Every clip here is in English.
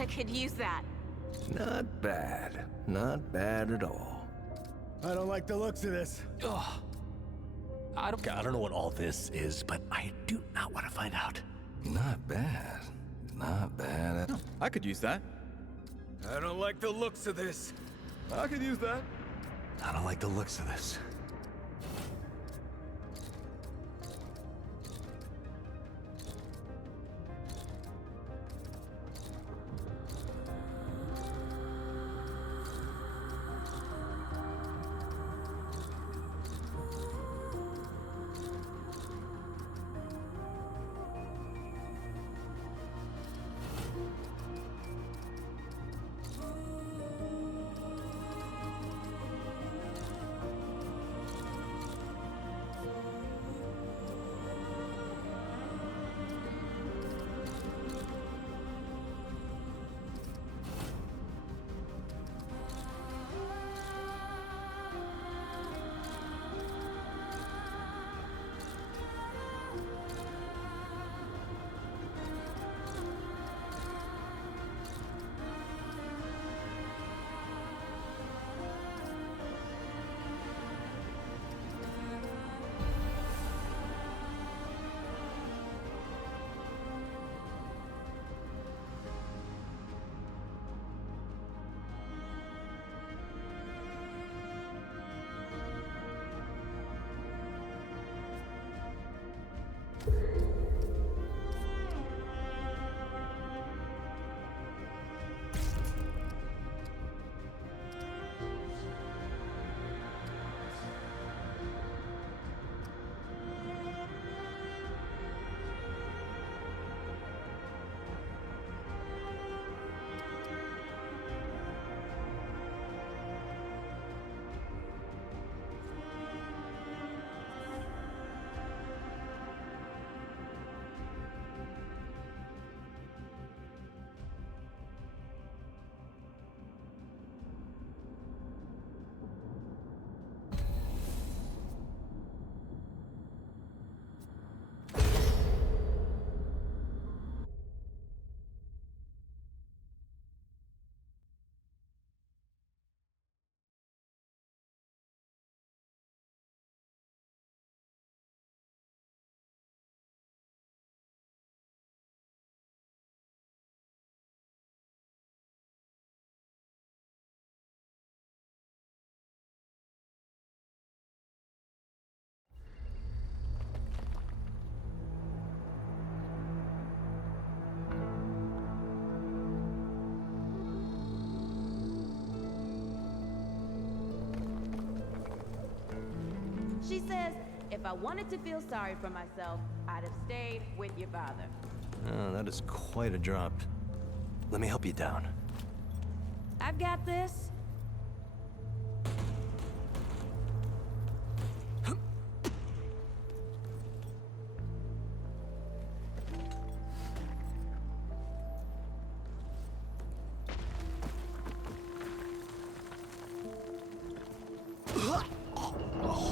I could use that. Not bad. Not bad at all. I don't like the looks of this. Ugh. I don't know what all this is, but I do not want to find out. Not bad. Not bad at all. I could use that. I don't like the looks of this. I could use that. I don't like the looks of this. She says, if I wanted to feel sorry for myself, I'd have stayed with your father. Oh, that is quite a drop. Let me help you down. I've got this.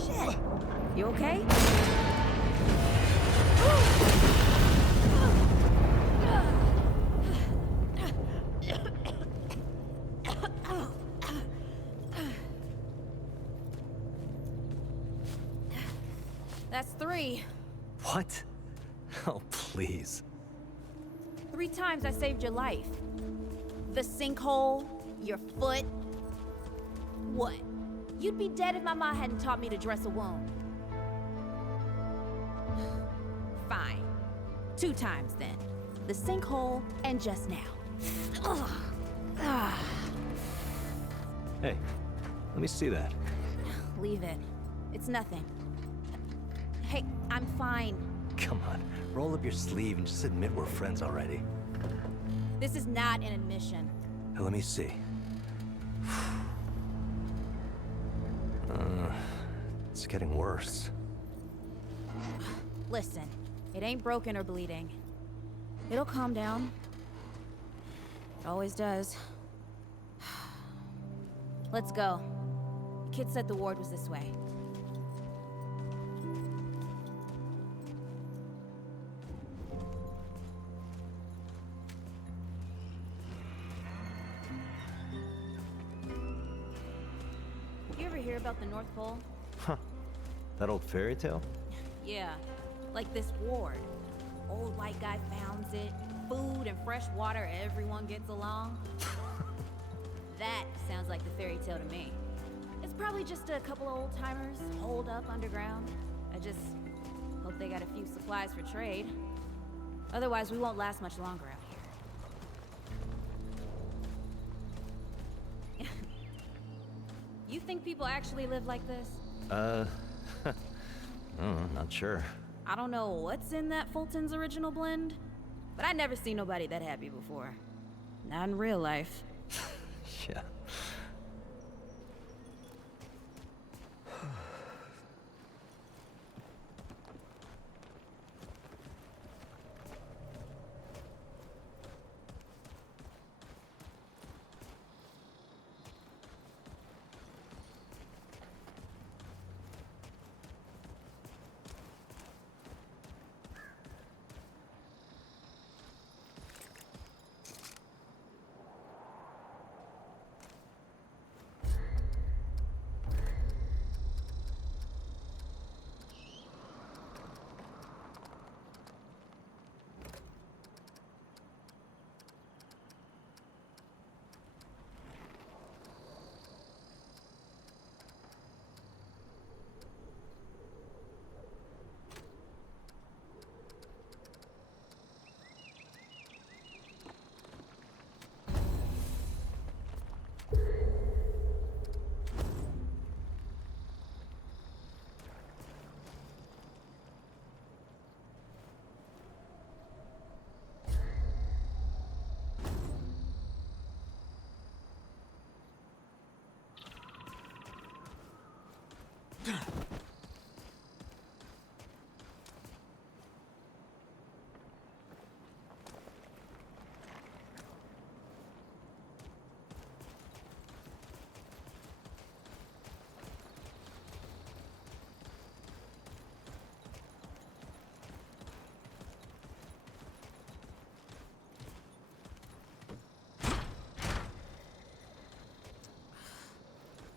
Shit. You okay? That's 3. What? Oh, please. 3 times I saved your life. The sinkhole, your foot. What? You'd be dead if my mom hadn't taught me to dress a wound. Fine. 2 times then. The sinkhole and just now. Ugh. Ah. Hey, let me see that. Leave it. It's nothing. Hey, I'm fine. Come on, roll up your sleeve and just admit we're friends already. This is not an admission. Hey, let me see. It's getting worse. Listen, it ain't broken or bleeding. It'll calm down. It always does. Let's go. The kid said the ward was this way. hear about the North Pole? That old fairy tale? Yeah, like this ward. Old white guy founds it. Food and fresh water, everyone gets along. That sounds like the fairy tale to me. It's probably just a couple of old-timers holed up underground. I just hope they got a few supplies for trade. Otherwise, we won't last much longer out here. You think people actually live like this? Not sure. I don't know what's in that Fulton's original blend, but I never seen nobody that happy before. Not in real life. Yeah.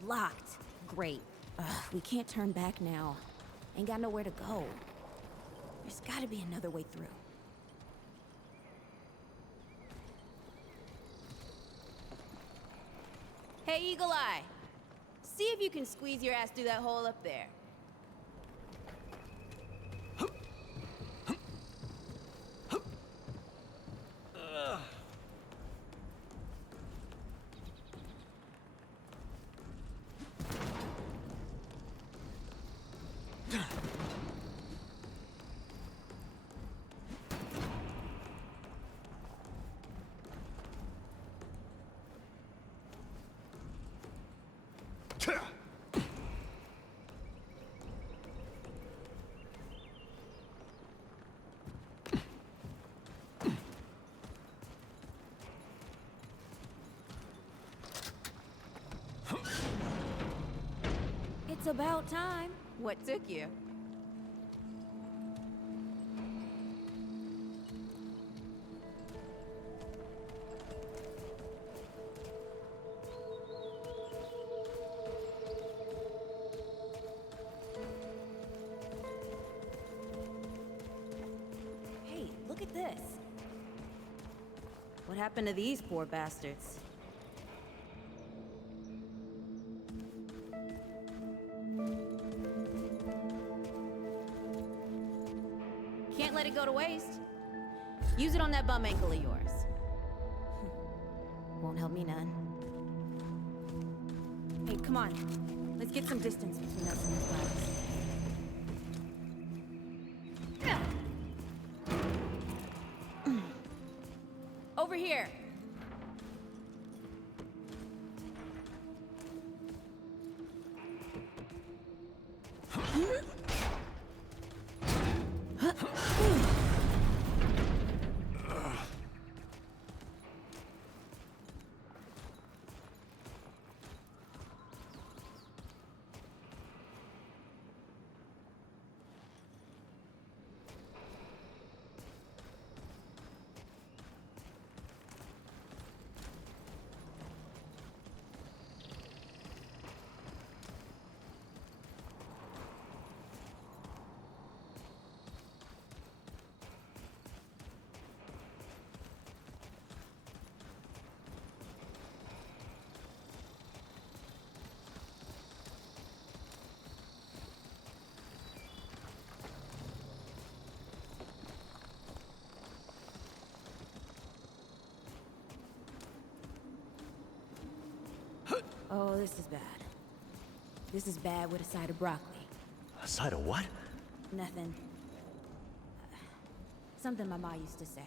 Locked. Great. Ugh, we can't turn back now. Ain't got nowhere to go. There's gotta be another way through. Hey, Eagle Eye. See if you can squeeze your ass through that hole up there. It's about time. What took you? Hey, look at this. What happened to these poor bastards? Can't let it go to waste. Use it on that bum ankle of yours. Won't help me none. Hey, come on. Let's get some distance between us and these guys. Over here. Oh, this is bad. This is bad with a side of broccoli. A side of what? Nothing. Something my ma used to say.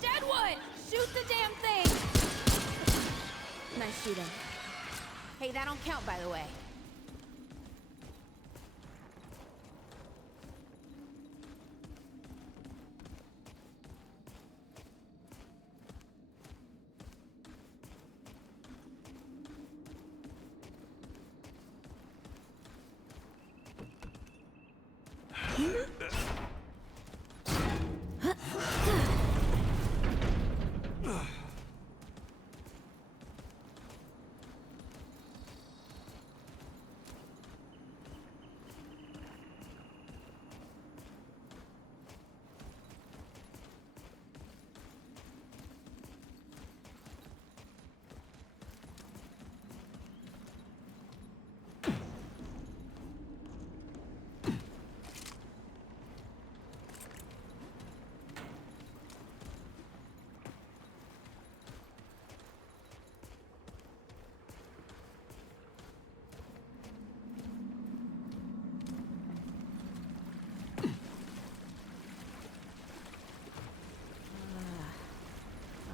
Deadwood! Shoot the damn thing! Nice shooting. Hey, that don't count, by the way.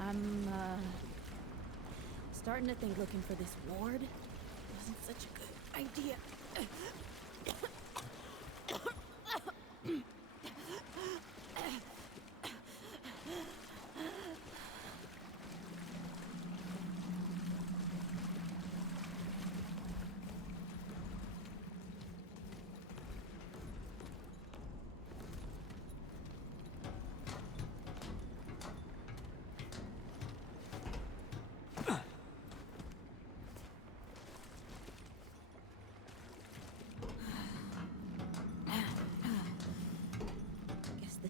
I'm, starting to think looking for this ward wasn't such a good idea.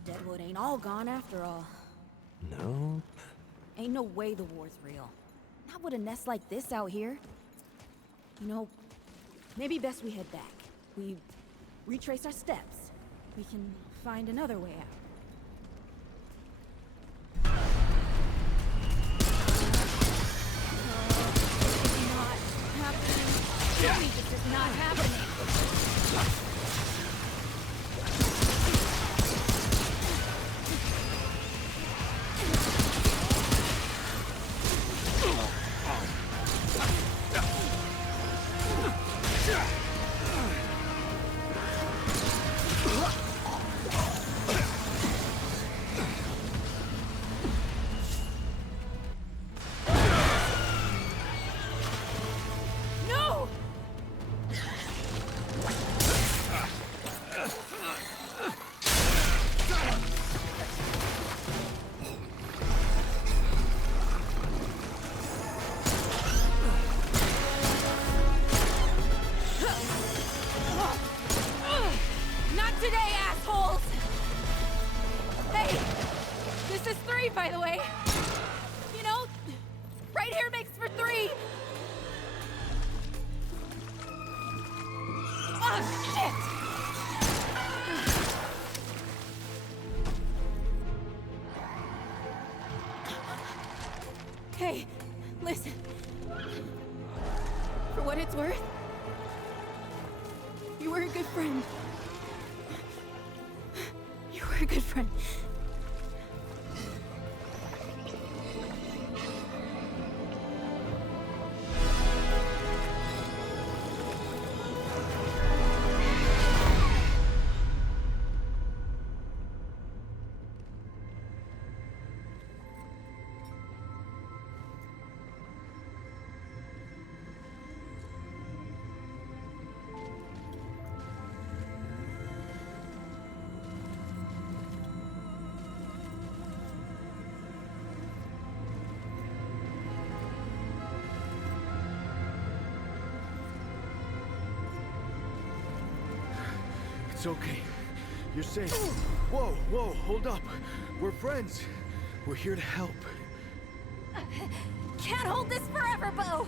Deadwood ain't all gone after all. No? Ain't no way the war's real. Not with a nest like this out here. You know, maybe best we head back. We retrace our steps. We can find another way out. It's not happening. Tell me this is not happening. by the way. You know, right here makes for 3. Oh, shit! Hey, listen. For what it's worth, you were a good friend. You were a good friend. It's okay. You're safe. Whoa, whoa, hold up. We're friends. We're here to help. Can't hold this forever, Bo!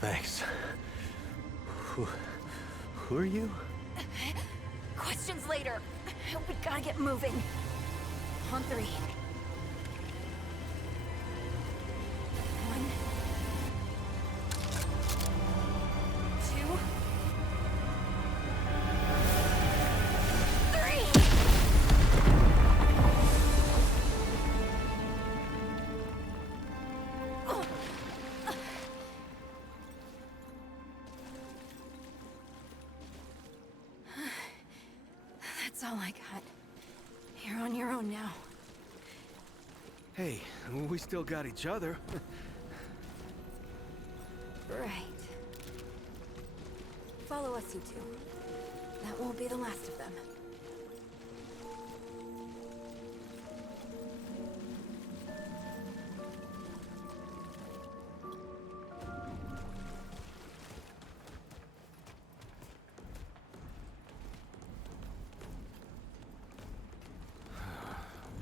Thanks. Who are you? Questions later. We gotta get moving. On 3. 1, 2, 3! That's all I got. You're on your own now. Hey, we still got each other. Right. Follow us, you two. That won't be the last of them.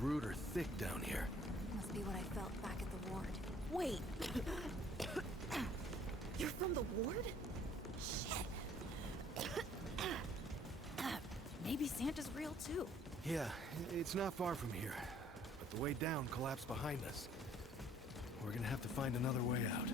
Root are thick down here. Must be what I felt back at the ward. Wait. You're from the ward? Shit. Maybe Santa's real too. Yeah, it's not far from here. But the way down collapsed behind us. We're gonna have to find another way out.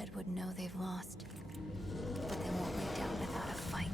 dead would know they've lost. But they won't lay down without a fight.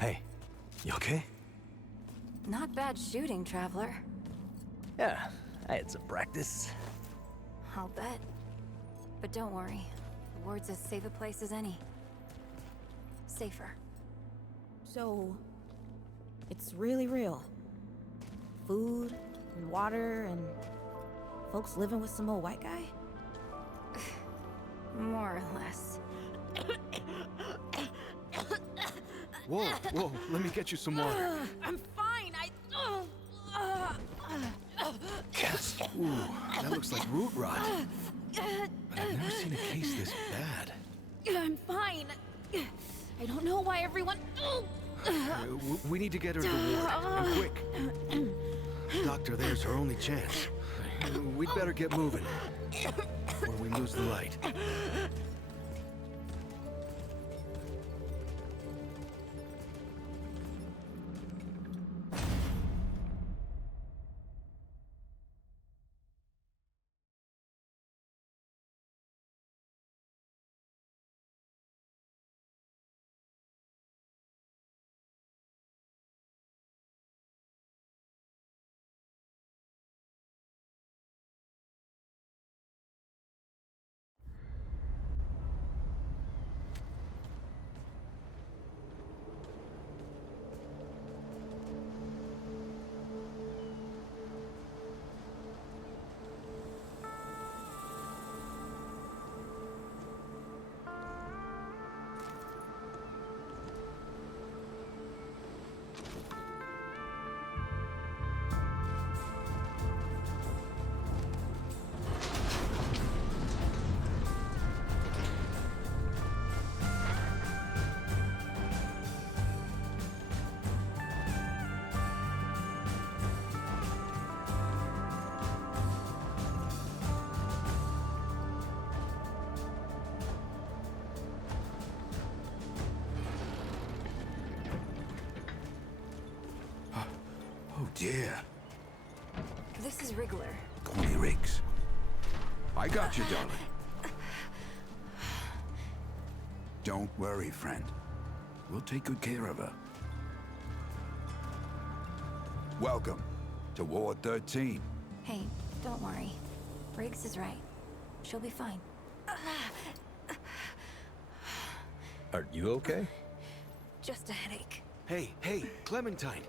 Hey, you okay? Not bad shooting, Traveler. Yeah, I had some practice. I'll bet. But don't worry. The ward's as safe a place as any. Safer. So, it's really real. Food and water and folks living with some old white guy? More or less. Whoa, whoa, let me get you some water. I'm fine. Ooh, that looks like root rot. But I've never seen a case this bad. I'm fine. I don't know why everyone. We need to get her to the ward, and quick. Doctor, there's her only chance. We'd better get moving, before we lose the light. Oh dear. This is Wriggler. Call me Riggs. I got you, darling. Don't worry, friend. We'll take good care of her. Welcome to Ward 13. Hey, don't worry. Riggs is right. She'll be fine. Are you okay? Just a headache. Hey, Clementine.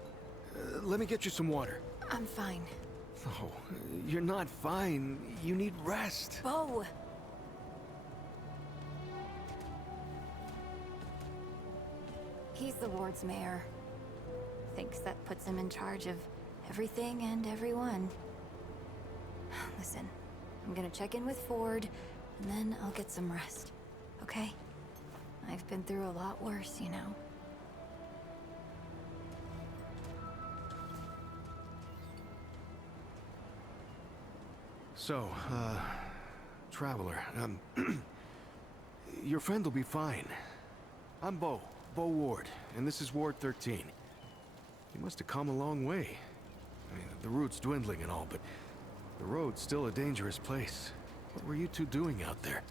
Let me get you some water. I'm fine. Oh, you're not fine. You need rest. Bo! He's the ward's mayor. Thinks that puts him in charge of everything and everyone. Listen, I'm gonna check in with Ford, and then I'll get some rest. Okay? I've been through a lot worse, you know. So, Traveler, your friend will be fine. I'm Bo. Bo Ward, and this is Ward 13. You must have come a long way. I mean, the route's dwindling and all, but the road's still a dangerous place. What were you two doing out there?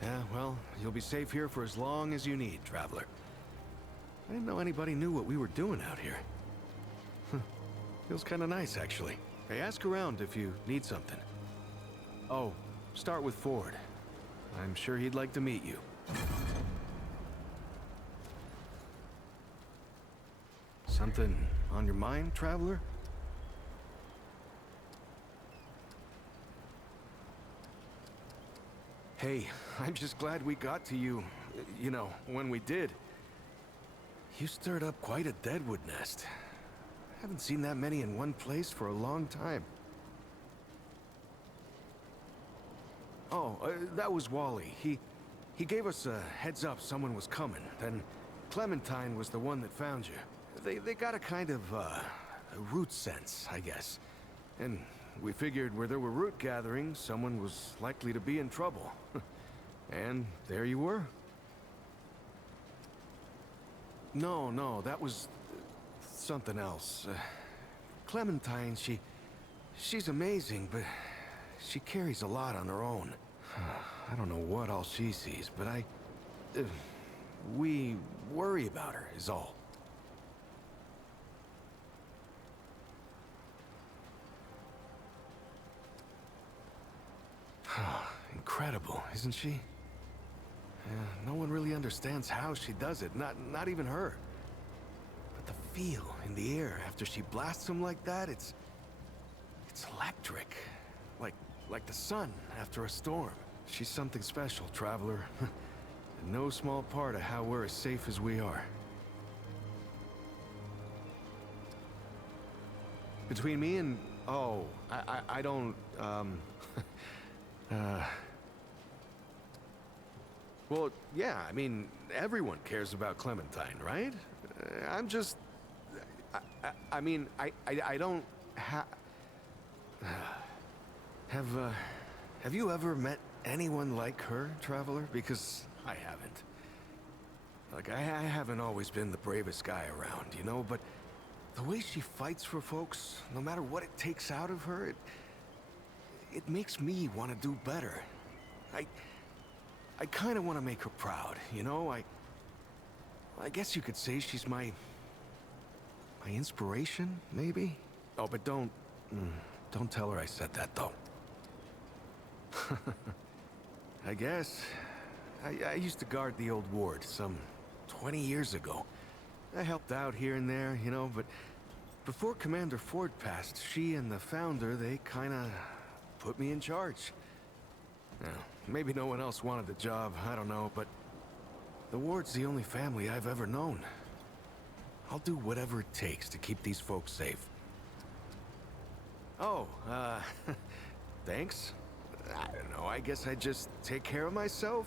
Yeah, well, you'll be safe here for as long as you need, traveler. I didn't know anybody knew what we were doing out here. Feels kind of nice, actually. Hey, ask around if you need something. Oh, start with Ford. I'm sure he'd like to meet you. Something on your mind, traveler? Hey, I'm just glad we got to you, you know, when we did. You stirred up quite a deadwood nest. I haven't seen that many in one place for a long time. Oh, that was Wally. He gave us a heads up someone was coming. Then Clementine was the one that found you. They got a kind of, a root sense, I guess. And we figured where there were root gatherings, someone was likely to be in trouble. And there you were. No, that was something else. Clementine, she's amazing, but she carries a lot on her own. I don't know what all she sees, but we worry about her, is all. Incredible, isn't she? Yeah, no one really understands how she does it, not even her. But the feel in the air after she blasts them like that, it's electric. Like the sun after a storm. She's something special, traveler. And no small part of how we're as safe as we are. Between me and... Oh, I don't, Well, yeah, I mean, everyone cares about Clementine, right? I'm just... I mean, I don't Have you ever met anyone like her, traveler? Because I haven't. Like, I haven't always been the bravest guy around, you know, but the way she fights for folks, no matter what it takes out of her, it makes me want to do better. I kind of want to make her proud, you know? I guess you could say she's my inspiration, maybe? Oh, but don't tell her I said that, though. I guess. I used to guard the old ward some 20 years ago. I helped out here and there, you know, but before Commander Ford passed, she and the founder, they kinda put me in charge. Now, maybe no one else wanted the job, I don't know, but the ward's the only family I've ever known. I'll do whatever it takes to keep these folks safe. Oh, thanks. I don't know, I guess I just take care of myself,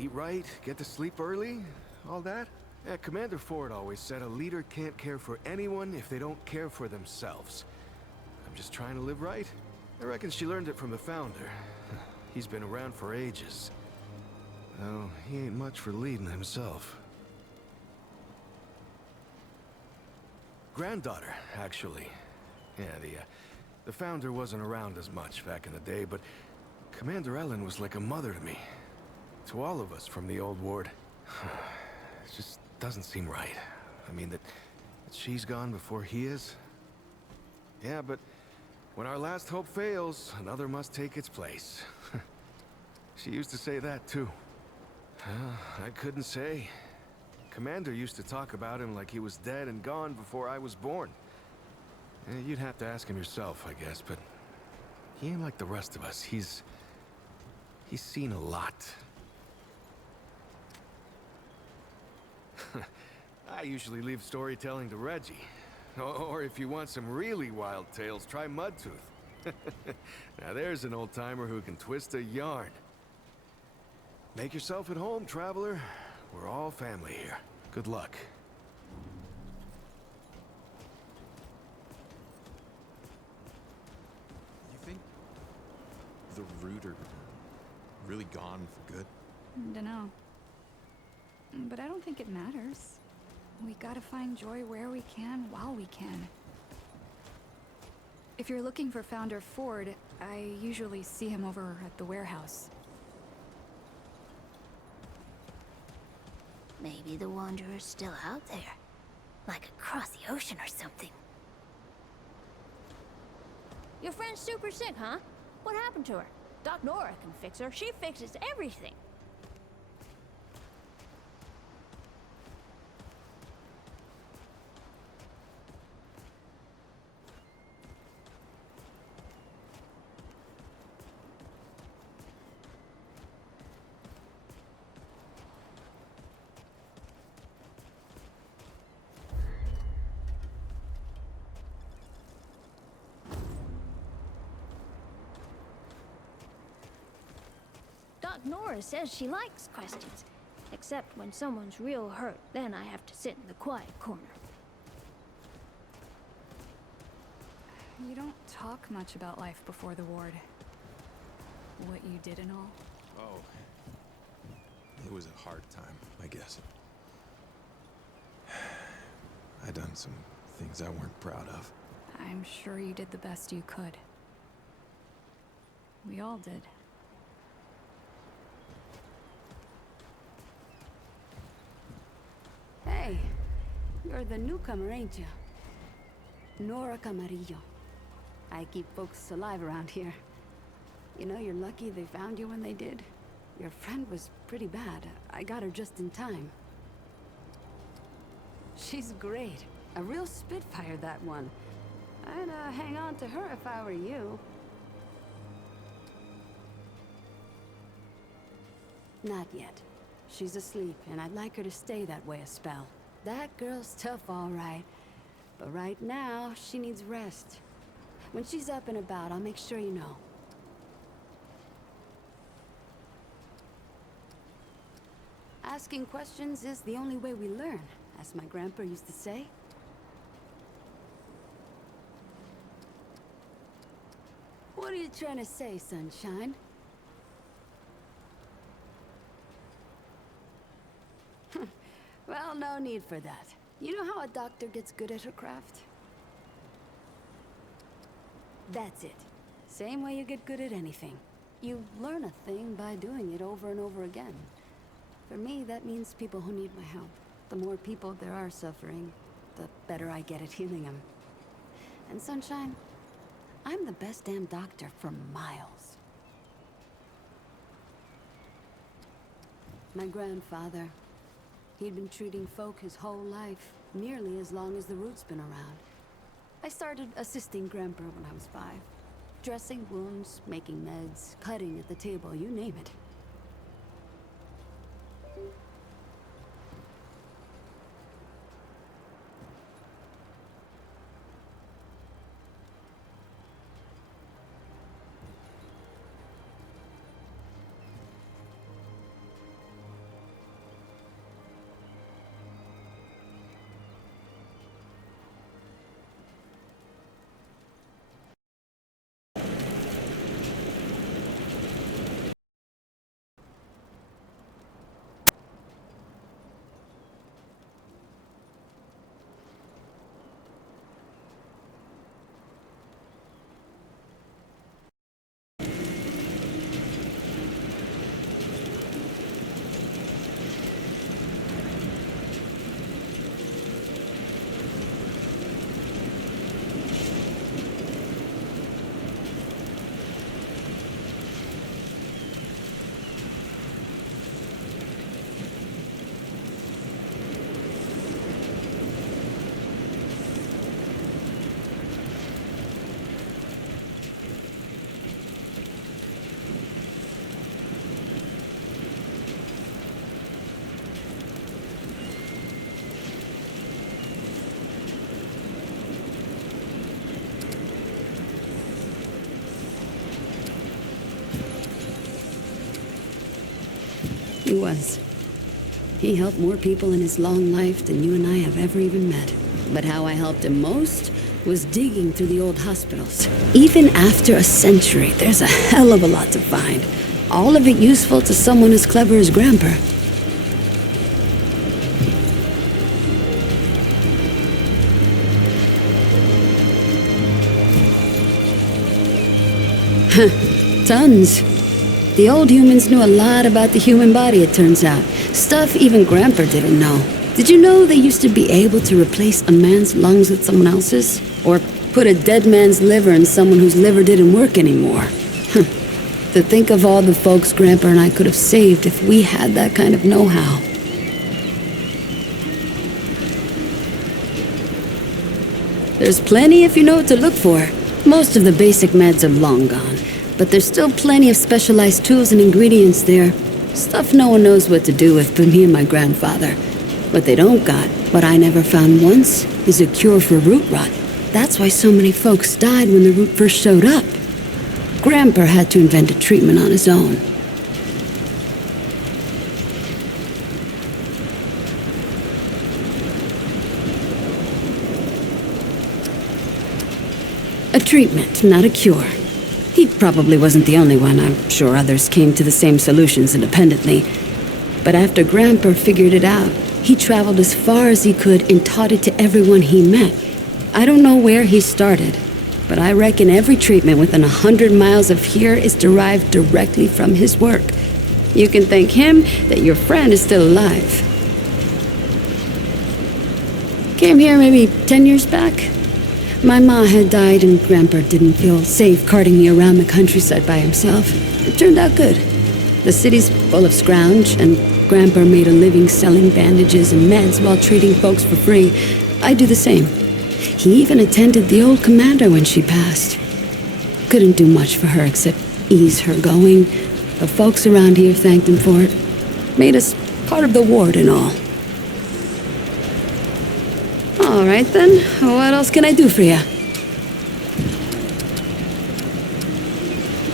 eat right, get to sleep early, all that. Yeah, Commander Ford always said a leader can't care for anyone if they don't care for themselves. I'm just trying to live right. I reckon she learned it from the founder. He's been around for ages. Oh, he ain't much for leading himself. Granddaughter, actually. Yeah, the founder wasn't around as much back in the day, but Commander Ellen was like a mother to me. To all of us from the old ward. It just doesn't seem right. I mean, that she's gone before he is. Yeah, but when our last hope fails, another must take its place. She used to say that, too. I couldn't say. Commander used to talk about him like he was dead and gone before I was born. You'd have to ask him yourself, I guess, but he ain't like the rest of us. He's seen a lot. I usually leave storytelling to Reggie. Or if you want some really wild tales, try Mudtooth. Now there's an old-timer who can twist a yarn. Make yourself at home, traveler. We're all family here. Good luck. You think the root are really gone for good? Dunno. But I don't think it matters. We gotta find joy where we can, while we can. If you're looking for Founder Ford, I usually see him over at the warehouse. Maybe the Wanderer's still out there. Like across the ocean or something. Your friend's super sick, huh? What happened to her? Doc Nora can fix her. She fixes everything. Doc Nora says she likes questions. Except when someone's real hurt, then I have to sit in the quiet corner. You don't talk much about life before the ward. What you did and all. Oh. It was a hard time, I guess. I done some things I weren't proud of. I'm sure you did the best you could. We all did. Hey, you're the newcomer, ain't you? Nora Camarillo. I keep folks alive around here. You know, you're lucky they found you when they did. Your friend was pretty bad. I got her just in time. She's great. A real spitfire, that one. I'd hang on to her if I were you. Not yet. She's asleep, and I'd like her to stay that way a spell. That girl's tough, all right. But right now, she needs rest. When she's up and about, I'll make sure you know. Asking questions is the only way we learn, as my grandpa used to say. What are you trying to say, Sunshine? Well, no need for that. You know how a doctor gets good at her craft? That's it. Same way you get good at anything. You learn a thing by doing it over and over again. For me, that means people who need my help. The more people there are suffering, the better I get at healing them. And Sunshine, I'm the best damn doctor for miles. My grandfather, he'd been treating folk his whole life, nearly as long as the root's been around. I started assisting Grandpa when I was 5. Dressing wounds, making meds, cutting at the table, you name it. He was. He helped more people in his long life than you and I have ever even met. But how I helped him most was digging through the old hospitals. Even after a century, there's a hell of a lot to find. All of it useful to someone as clever as Grandpa. Tons. The old humans knew a lot about the human body, it turns out. Stuff even Grandpa didn't know. Did you know they used to be able to replace a man's lungs with someone else's? Or put a dead man's liver in someone whose liver didn't work anymore? To think of all the folks Grandpa and I could have saved if we had that kind of know-how. There's plenty if you know what to look for. Most of the basic meds are long gone, but there's still plenty of specialized tools and ingredients there. Stuff no one knows what to do with but me and my grandfather. What they don't got, what I never found once, is a cure for root rot. That's why so many folks died when the root first showed up. Grandpa had to invent a treatment on his own. A treatment, not a cure. He probably wasn't the only one. I'm sure others came to the same solutions independently. But after Grandpa figured it out, he traveled as far as he could and taught it to everyone he met. I don't know where he started, but I reckon every treatment within 100 miles of here is derived directly from his work. You can thank him that your friend is still alive. Came here maybe 10 years back. My ma had died and Grandpa didn't feel safe carting me around the countryside by himself. It turned out good. The city's full of scrounge, and Grandpa made a living selling bandages and meds while treating folks for free. I do the same. He even attended the old commander when she passed. Couldn't do much for her except ease her going. The folks around here thanked him for it. Made us part of the ward and all. All right then, what else can I do for you?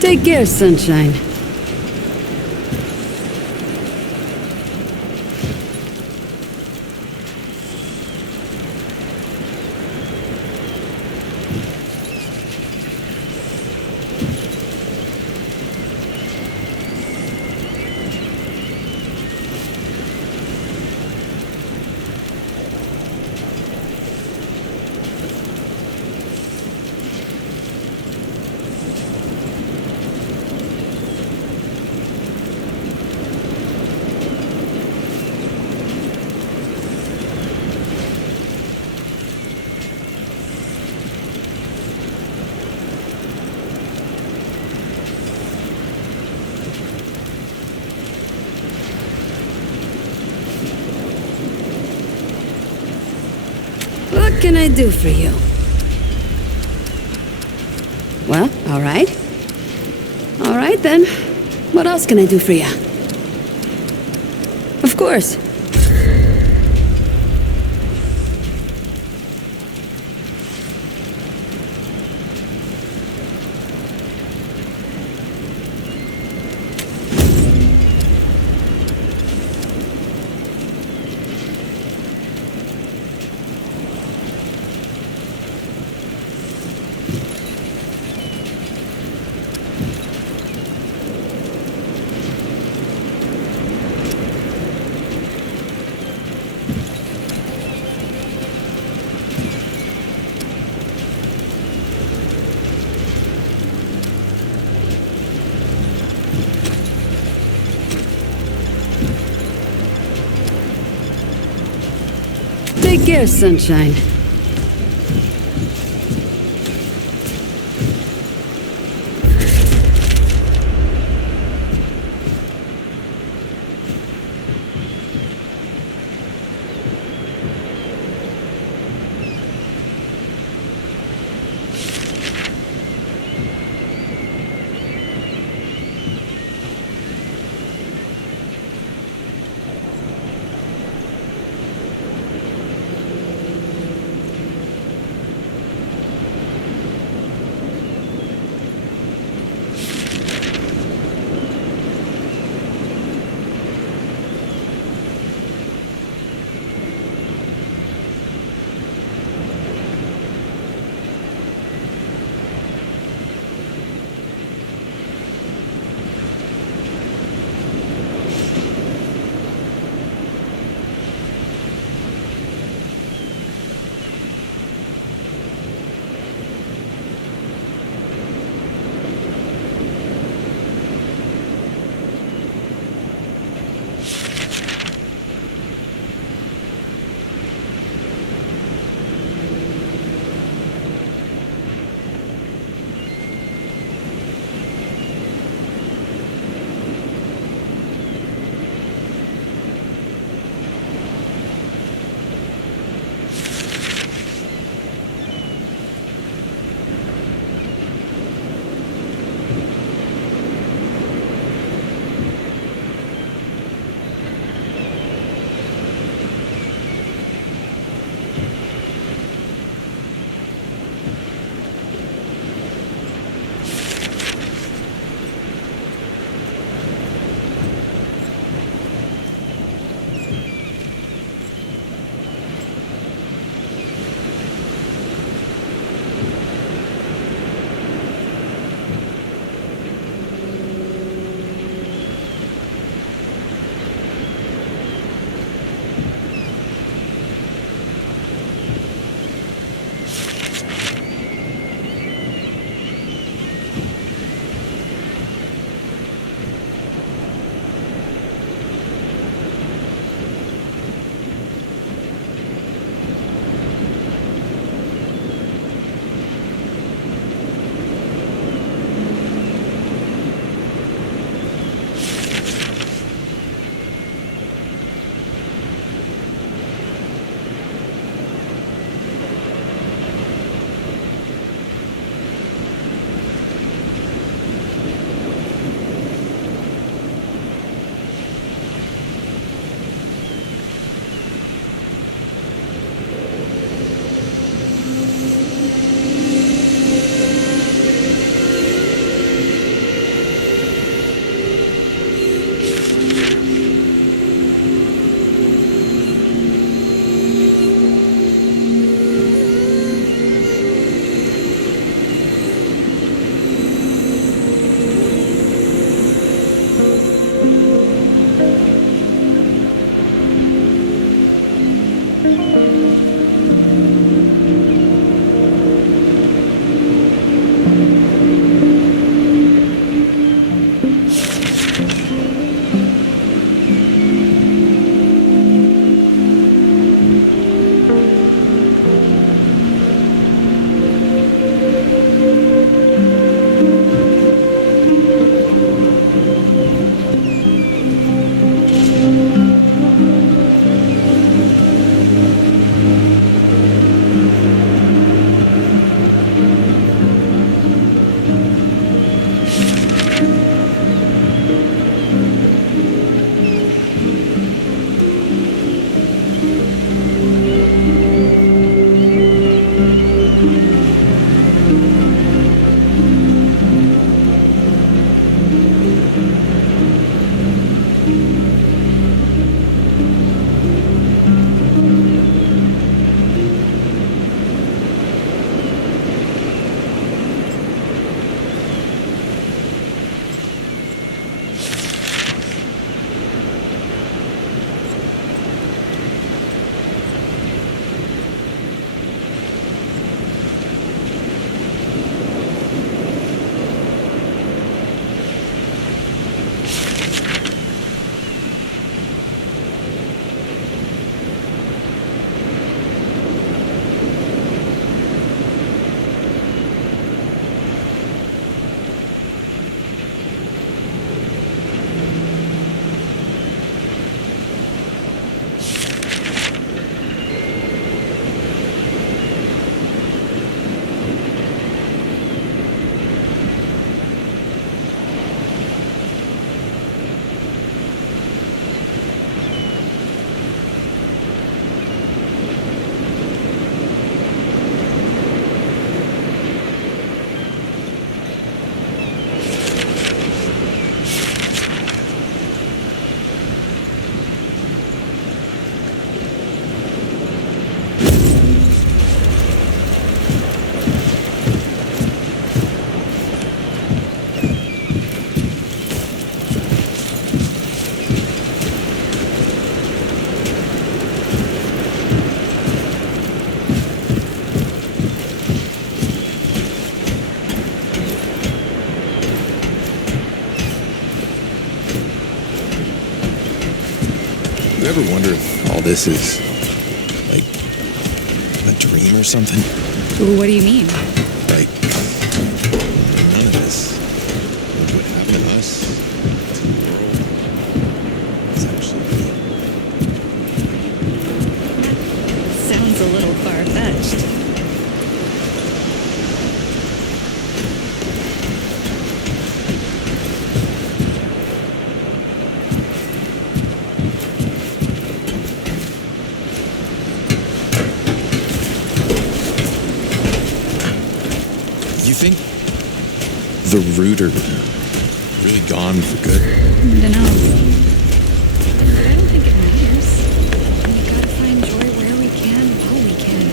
Take care, sunshine. What can I do for you? Well, all right. All right then. What else can I do for you? Of course. Take care, sunshine. ever wonder if all this is, like, a dream or something? What do you mean? Like, none of this would happen to us, to the world, is actually real. Sounds a little far-fetched. You think the root are really gone for good? I don't know. But I don't think it matters. We gotta find joy where we can, while we can.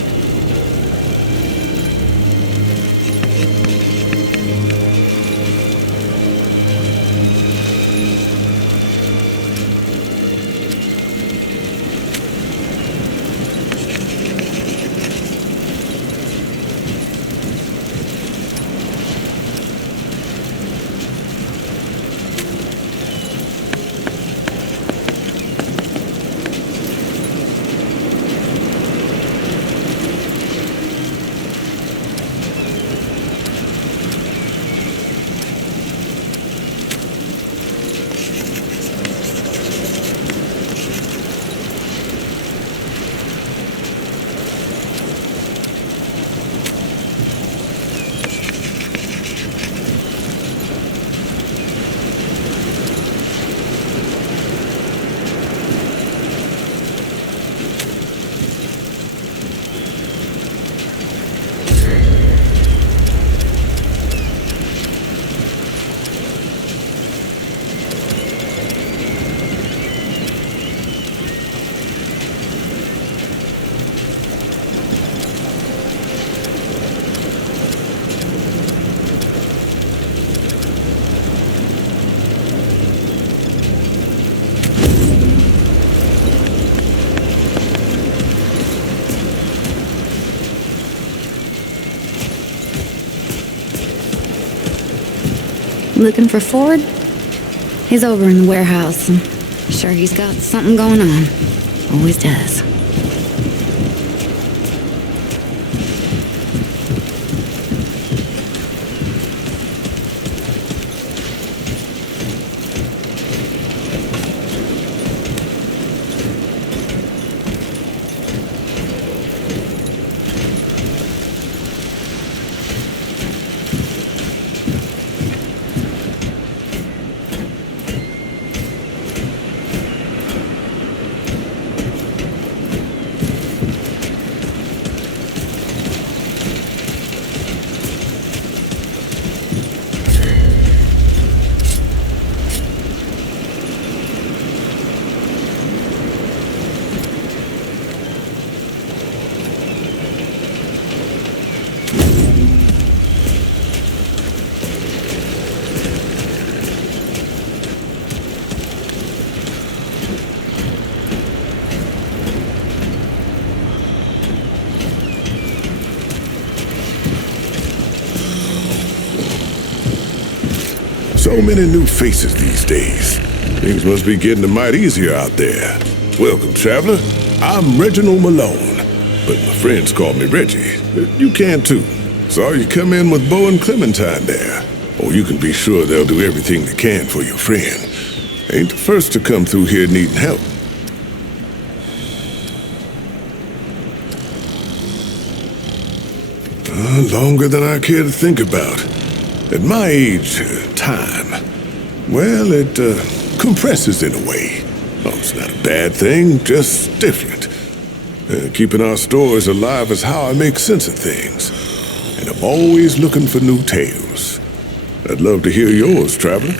Looking for Ford? He's over in the warehouse. I'm sure he's got something going on. Always does. So many new faces these days. Things must be getting a mite easier out there. Welcome, traveler. I'm Reginald Malone, but my friends call me Reggie. You can too. Saw you come in with Bo and Clementine there. Oh, you can be sure they'll do everything they can for your friend. Ain't the first to come through here needing help. Longer than I care to think about. At my age, time, well, it compresses in a way. Oh, it's not a bad thing, just different. Keeping our stories alive is how I make sense of things. And I'm always looking for new tales. I'd love to hear yours, traveler.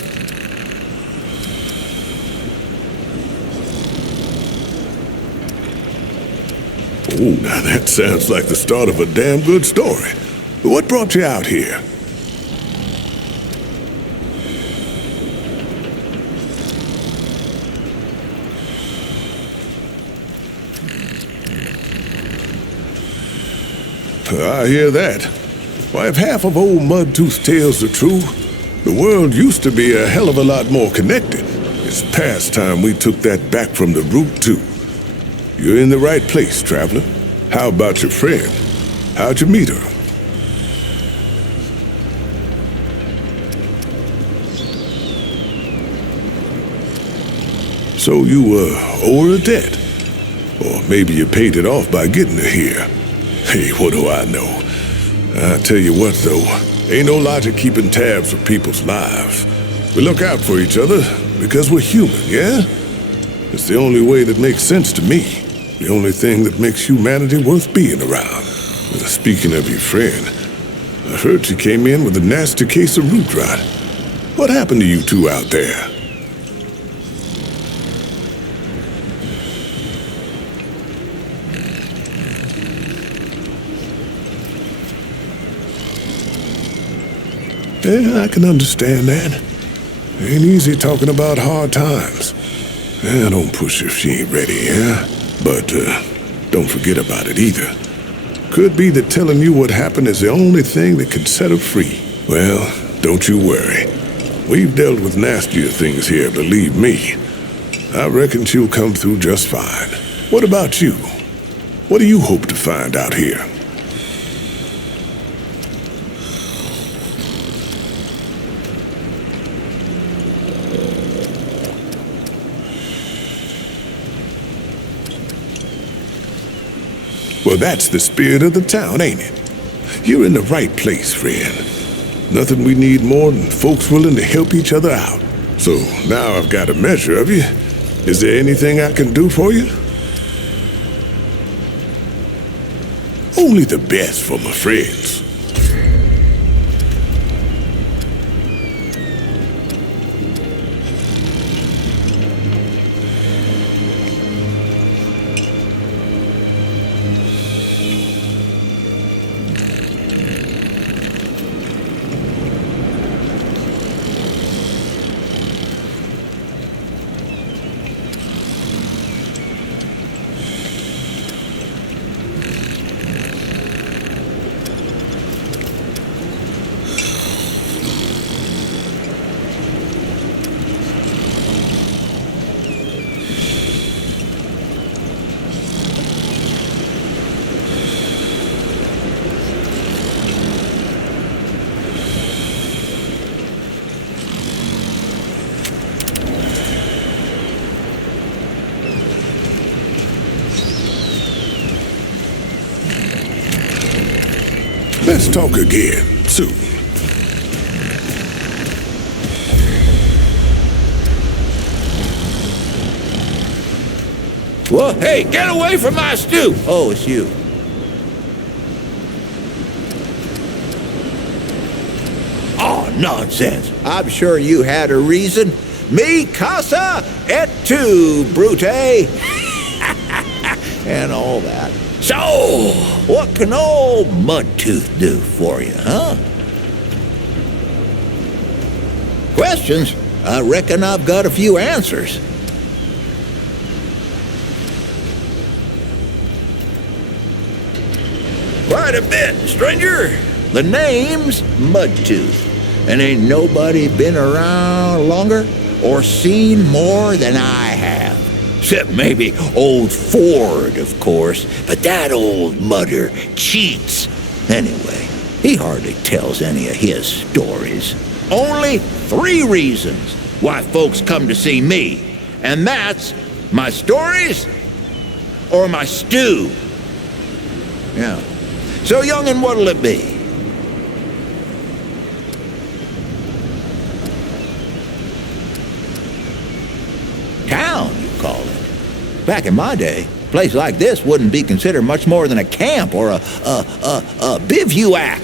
Oh, now that sounds like the start of a damn good story. What brought you out here? I hear that. Why, if half of old Mudtooth's tales are true, the world used to be a hell of a lot more connected. It's past time we took that back from the root, too. You're in the right place, traveler. How about your friend? How'd you meet her? So you, owe her a debt? Or maybe you paid it off by getting her here. Hey, what do I know? I tell you what, though, ain't no logic keeping tabs with people's lives. We look out for each other because we're human, yeah? It's the only way that makes sense to me. The only thing that makes humanity worth being around. Speaking of your friend, I heard she came in with a nasty case of root rot. What happened to you two out there? Yeah, I can understand that. Ain't easy talking about hard times. Yeah, don't push if she ain't ready, yeah? But, don't forget about it either. Could be that telling you what happened is the only thing that can set her free. Well, don't you worry. We've dealt with nastier things here, believe me. I reckon she'll come through just fine. What about you? What do you hope to find out here? Well, that's the spirit of the town, ain't it? You're in the right place, friend. Nothing we need more than folks willing to help each other out. So, now I've got a measure of you. Is there anything I can do for you? Only the best for my friends. Let's talk again, soon. Well, hey, get away from my stew! Oh, it's you. Oh, nonsense. I'm sure you had a reason. Mi casa et tu, Brute. And all that. So, what can old Mudtooth do for you, huh? Questions? I reckon I've got a few answers. Quite a bit, stranger. The name's Mudtooth, and ain't nobody been around longer or seen more than I have. Except maybe old Ford, of course, but that old mudder cheats. Anyway, he hardly tells any of his stories. Only 3 reasons why folks come to see me, and that's my stories or my stew. Yeah. So, young'un, what'll it be? Town, you call it. Back in my day, a place like this wouldn't be considered much more than a camp or a bivouac,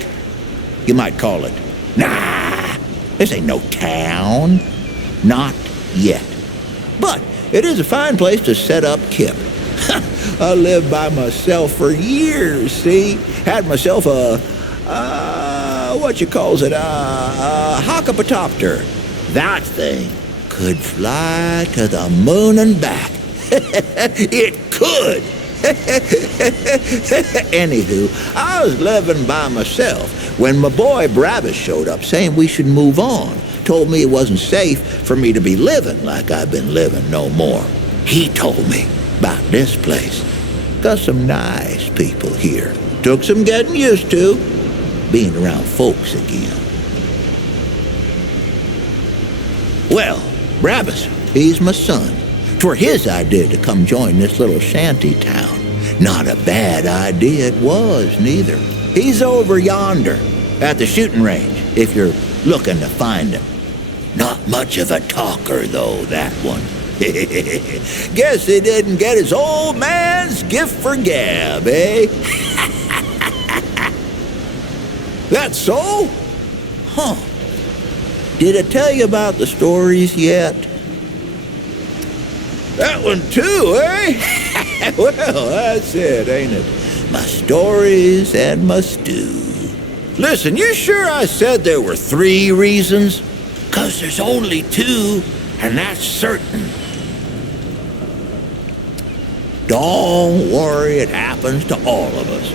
you might call it. Nah, this ain't no town. Not yet. But it is a fine place to set up kip. I lived by myself for years, see? Had myself a hockapatopter. That thing could fly to the moon and back. It could. Anywho, I was living by myself when my boy Bravis showed up saying we should move on. Told me it wasn't safe for me to be living like I've been living no more. He told me about this place. Got some nice people here. Took some getting used to, being around folks again. Well, Bravis, he's my son. 'Twere his idea to come join this little shanty town. Not a bad idea it was, neither. He's over yonder, at the shooting range, if you're looking to find him. Not much of a talker, though, that one. Guess he didn't get his old man's gift for gab, eh? That's so? Huh. Did I tell you about the stories yet? That one too, eh? Well, that's it, ain't it? My stories and my stew. Listen, you sure I said there were 3 reasons? 'Cause there's only 2, and that's certain. Don't worry, it happens to all of us.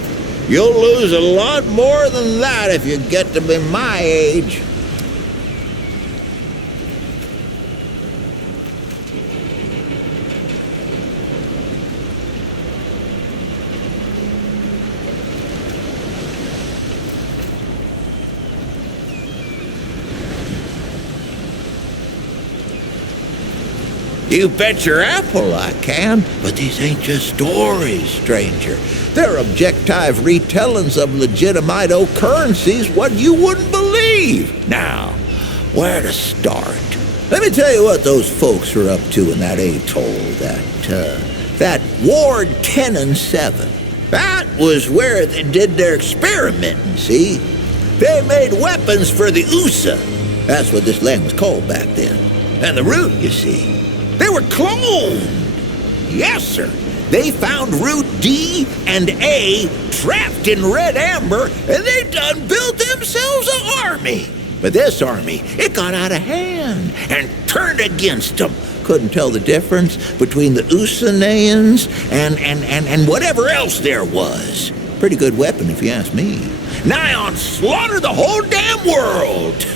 You'll lose a lot more than that if you get to be my age. You bet your apple I can, but these ain't just stories, stranger. They're objective retellings of legitimate occurrences what you wouldn't believe. Now, where to start? Let me tell you what those folks were up to in that atoll, that Ward 10 and 7. That was where they did their experimenting, see? They made weapons for the USA. That's what this land was called back then. And the root, you see. They were cloned. Yes, sir. They found root D and A trapped in red amber, and they done built themselves an army. But this army, it got out of hand and turned against them. Couldn't tell the difference between the Usanayans and whatever else there was. Pretty good weapon, if you ask me. Nigh on slaughter the whole damn world.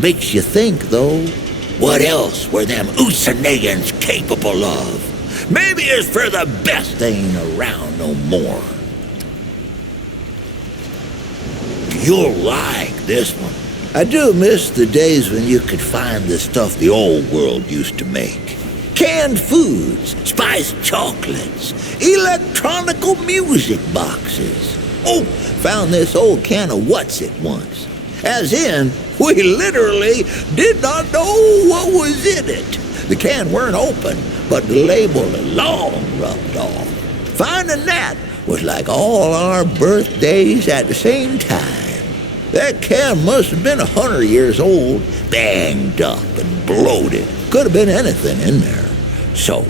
Makes you think, though. What else were them Usanayans capable of? Maybe it's for the best they ain't around no more. You'll like this one. I do miss the days when you could find the stuff the old world used to make. Canned foods, spiced chocolates, electronical music boxes. Oh, found this old can of what's-it once. As in, we literally did not know what was in it. The can weren't open, but the label had long rubbed off. Finding that was like all our birthdays at the same time. That can must have been 100 years old, banged up and bloated. Could have been anything in there. So,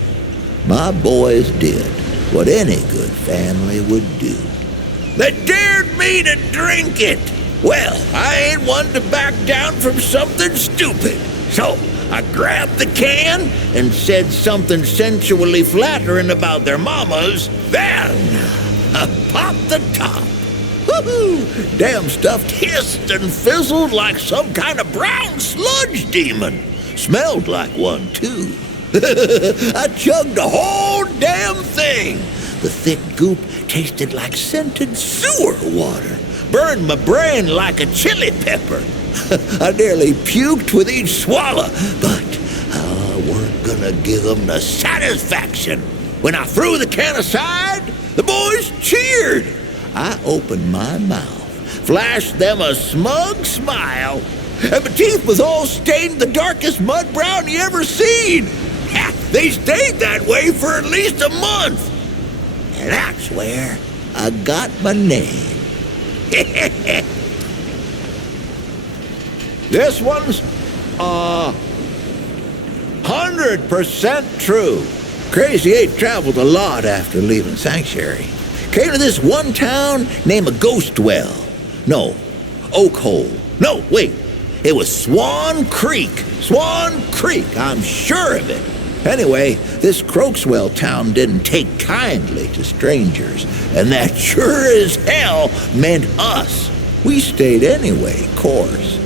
my boys did what any good family would do. They dared me to drink it. Well, I ain't one to back down from something stupid. So, I grabbed the can and said something sensually flattering about their mamas. Then, I popped the top. Woohoo! Damn stuff hissed and fizzled like some kind of brown sludge demon. Smelled like one, too. I chugged the whole damn thing. The thick goop tasted like scented sewer water. Burned my brain like a chili pepper. I nearly puked with each swallow, but I weren't gonna give them the satisfaction. When I threw the can aside, the boys cheered. I opened my mouth, flashed them a smug smile, and my teeth was all stained the darkest mud brown you ever seen. They stayed that way for at least a month. And that's where I got my name. This one's 100% true. Crazy 8 traveled a lot after leaving Sanctuary. Came to this one town named Ghost Well. No, Oak Hole. No, wait. It was Swan Creek. Swan Creek, I'm sure of it. Anyway, this Croakswell town didn't take kindly to strangers, and that sure as hell meant us. We stayed anyway, of course.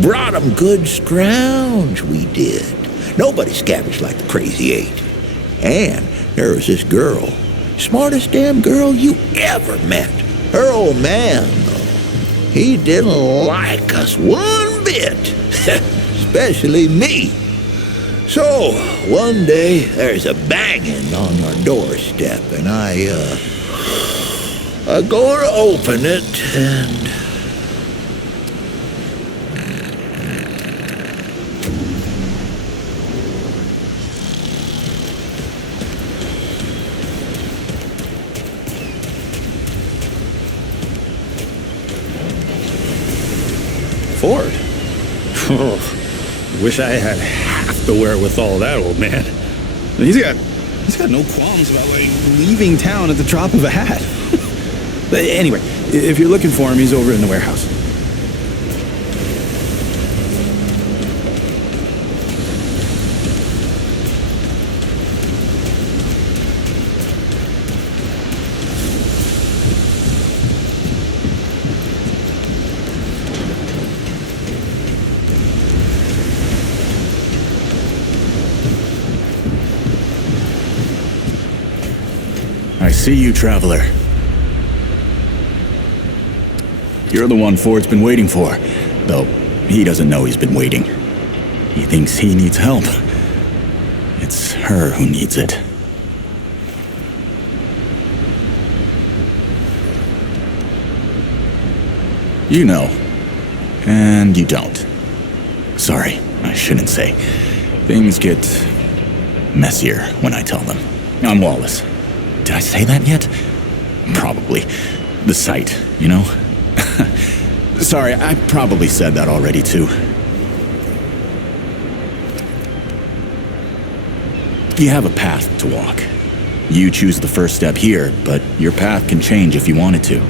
Brought 'em good scrounge, we did. Nobody scavenged like the Crazy 8. And there was this girl, smartest damn girl you ever met. Her old man, though, he didn't like us one bit, especially me. So, one day, there's a banging on our doorstep, and I go to open it, and... Ford? Oh, wish I had half the wherewithal of that old man. He's got no qualms about leaving town at the drop of a hat. But anyway, if you're looking for him, he's over in the warehouse. I see you, traveler. You're the one Ford's been waiting for, though he doesn't know he's been waiting. He thinks he needs help. It's her who needs it. You know, and you don't. Sorry, I shouldn't say. Things get messier when I tell them. I'm Wallace. Did I say that yet? Probably. The site, you know? Sorry, I probably said that already, too. You have a path to walk. You choose the first step here, but your path can change if you want it to.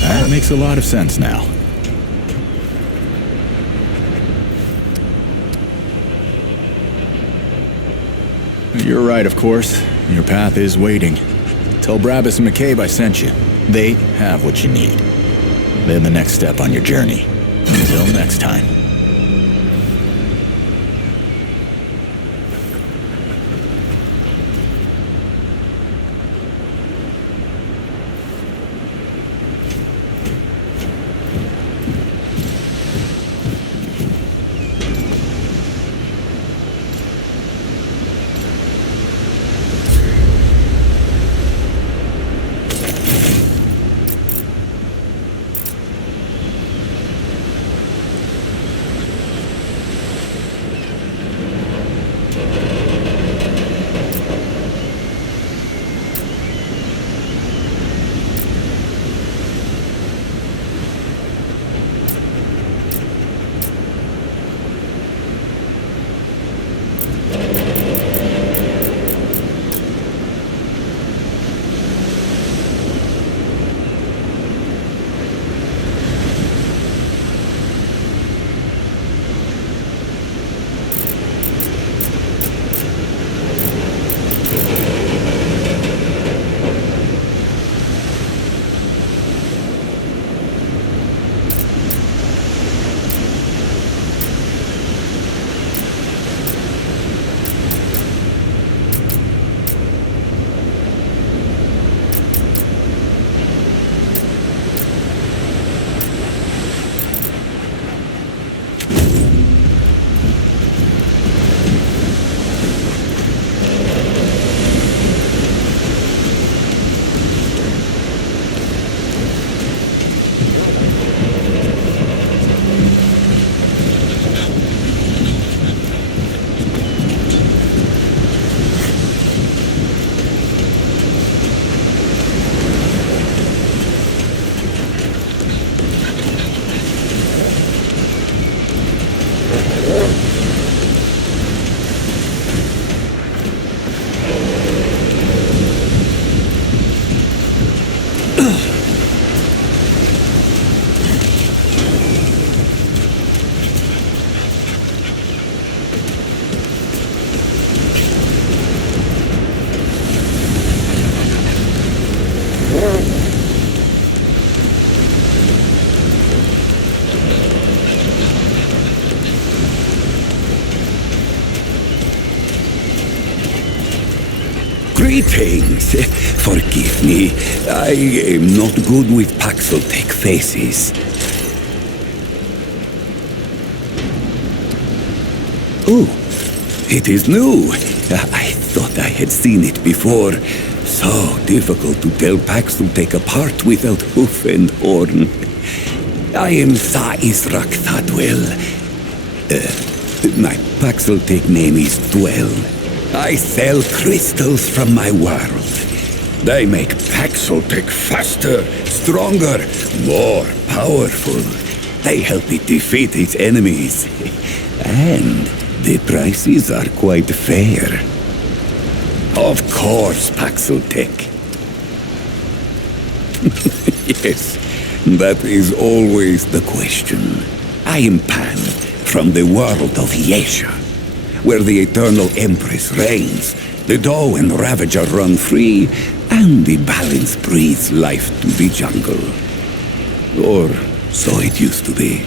That makes a lot of sense now. You're right, of course. Your path is waiting. Tell Brabus and McCabe I sent you. They have what you need. They're the next step on your journey. Until next time. Greetings. Forgive me. I am not good with Paxeltech faces. Oh, it is new. I thought I had seen it before. So difficult to tell Paxeltech apart without hoof and horn. I am Sa Israk Thadwell. My Paxeltech name is Dwell. I sell crystals from my world. They make Paxeltech faster, stronger, more powerful. They help it defeat its enemies. And the prices are quite fair. Of course, Paxeltech. Yes, that is always the question. I am Pan, from the world of Yesha, where the Eternal Empress reigns, the Doe and Ravager run free, and the balance breathes life to the jungle. Or so it used to be.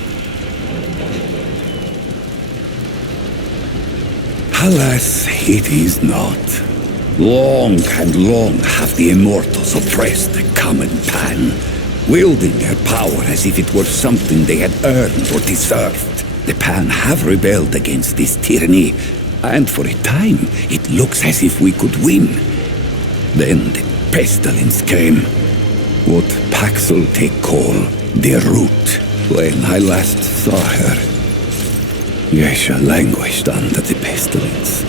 Alas, it is not. Long and long have the Immortals oppressed the common Pan, wielding their power as if it were something they had earned or deserved. The Pan have rebelled against this tyranny, and for a time it looks as if we could win. Then the pestilence came, what Paxeltech call the Root. When I last saw her, Yesha languished under the pestilence.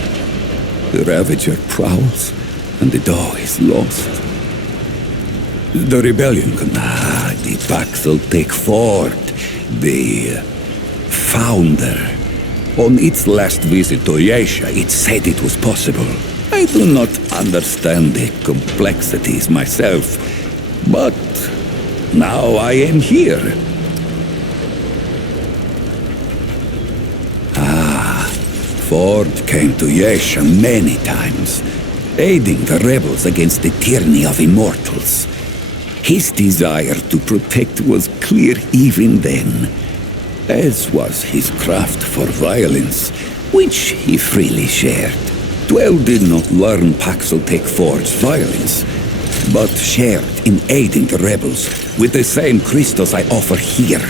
The Ravager prowls, and the Doe is lost. The rebellion, the Paxeltech Fort, the founder. On its last visit to Yesha, it said it was possible. I do not understand the complexities myself, but now I am here. Ford came to Yesha many times, aiding the rebels against the tyranny of Immortals. His desire to protect was clear even then, as was his craft for violence, which he freely shared. Dwell did not learn Paxeltech Ford's violence, but shared in aiding the rebels with the same crystals I offer here.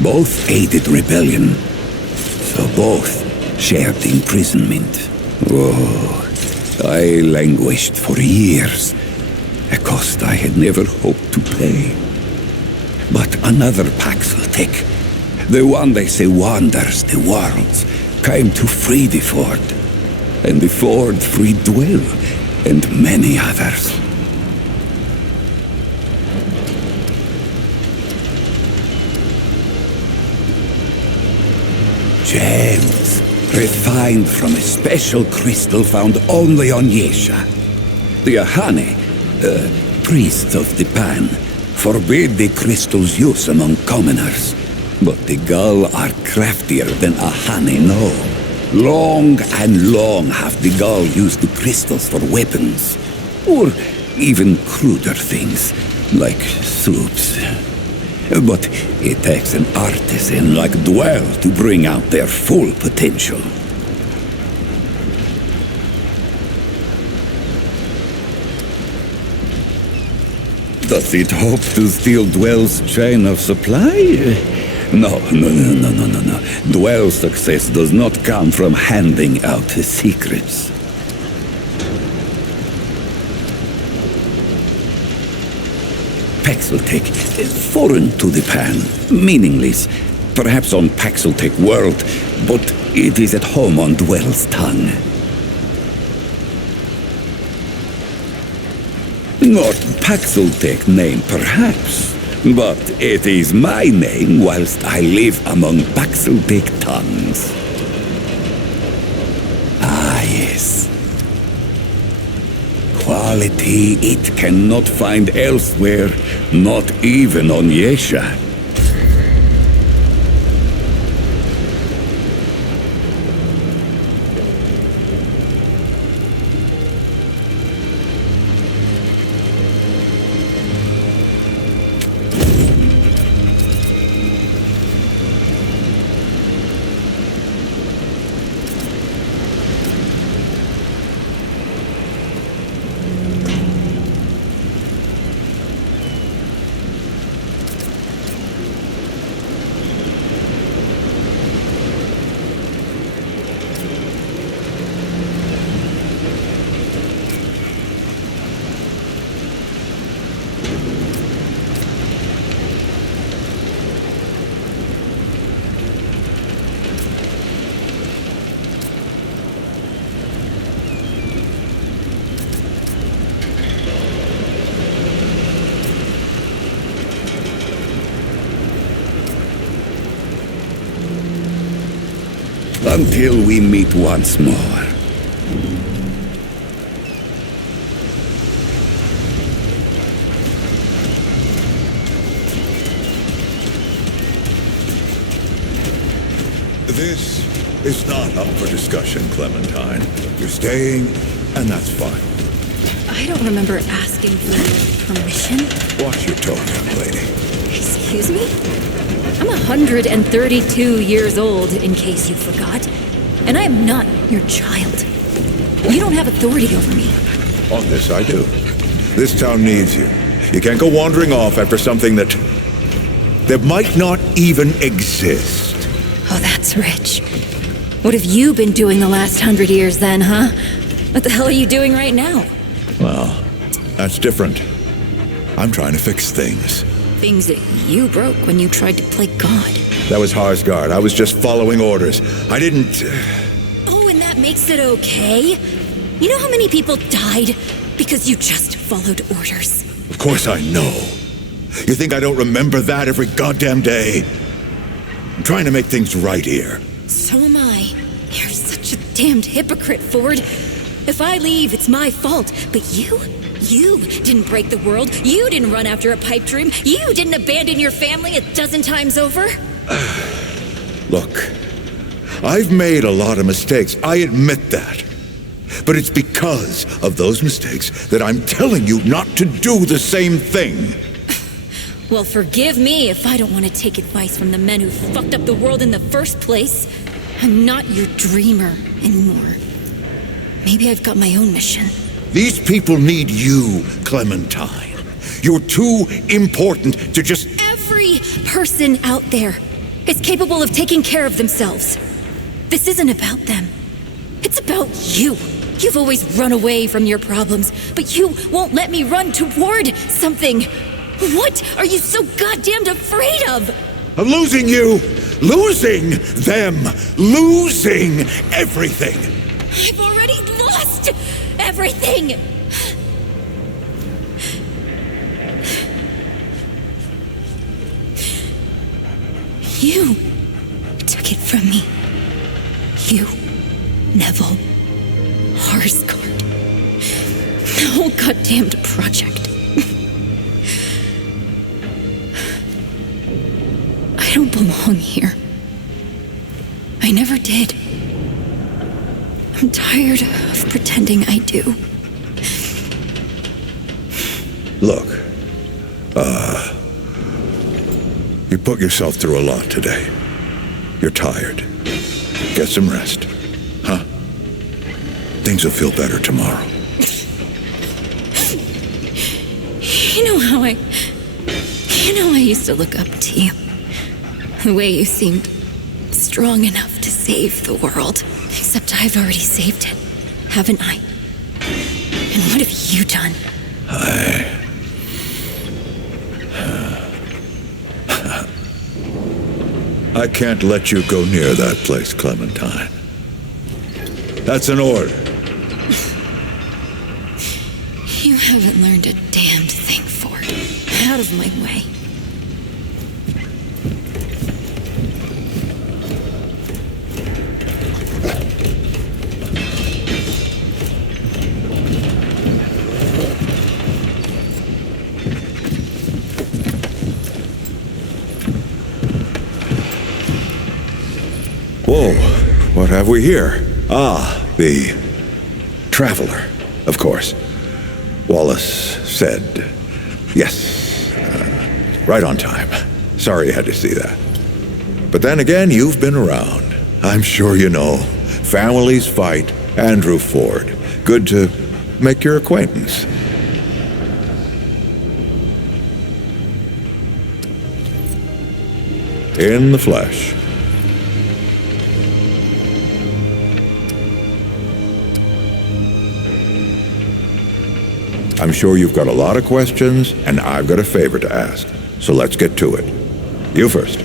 Both aided rebellion, so both shared imprisonment. Oh, I languished for years, a cost I had never hoped to pay. But another Paxeltech, the one they say wanders the worlds, came to free the Ford. And the Ford freed Dwell, and many others. Gems, refined from a special crystal found only on Yesha. The Ahane, priests of the Pan, forbid the crystal's use among commoners. But the Gull are craftier than Ahane know. Long and long have the Gull used the crystals for weapons. Or even cruder things, like soups. But it takes an artisan like Dwell to bring out their full potential. Does it hope to steal Dwell's chain of supply? No. Dwell's success does not come from handing out his secrets. Paxeltech, foreign to the Pan, meaningless, perhaps on Paxeltech world, but it is at home on Dwell's tongue. Not Paxeltech name, perhaps, but it is my name whilst I live among Paxeltech tongues. Ah, yes. Quality it cannot find elsewhere, not even on Yesha. Until we meet once more. This is not up for discussion, Clementine. You're staying, and that's fine. I don't remember asking for your permission. Watch your tone, young lady. Excuse me? I'm 132 years old, in case you forgot. And I am not your child. You don't have authority over me. On this, I do. This town needs you. You can't go wandering off after something that might not even exist. Oh, that's rich. What have you been doing the last 100 years then, huh? What the hell are you doing right now? Well, that's different. I'm trying to fix things. Things that you broke when you tried to play God. That was Harsgard. I was just following orders. I didn't... Oh, and that makes it okay? You know how many people died because you just followed orders? Of course I know. You think I don't remember that every goddamn day? I'm trying to make things right here. So am I. You're such a damned hypocrite, Ford. If I leave, it's my fault. But you didn't break the world. You didn't run after a pipe dream. You didn't abandon your family 12 times over. Look, I've made a lot of mistakes. I admit that. But it's because of those mistakes that I'm telling you not to do the same thing. Well, forgive me if I don't want to take advice from the men who fucked up the world in the first place. I'm not your dreamer anymore. Maybe I've got my own mission. These people need you, Clementine. You're too important to just... Every person out there is capable of taking care of themselves. This isn't about them. It's about you. You've always run away from your problems, but you won't let me run toward something. What are you so goddamned afraid of? Of losing you, losing them, losing everything. I've already lost everything. You took it from me. You, Neville, Harsgard, the whole goddamned project. I don't belong here. I never did. I'm tired of pretending I do. Look, you put yourself through a lot today. You're tired. Get some rest, huh? Things will feel better tomorrow. You know how I used to look up to you. The way you seemed strong enough to save the world. Except I've already saved it, haven't I? And what have you done? I can't let you go near that place, Clementine. That's an order. You haven't learned a damned thing, Ford. Out of my way. Whoa, what have we here? Ah, the Traveler, of course. Wallace said yes. Right on time. Sorry you had to see that. But then again, you've been around. I'm sure you know. Families fight. Andrew Ford. Good to make your acquaintance. In the flesh. I'm sure you've got a lot of questions, and I've got a favor to ask. So let's get to it. You first.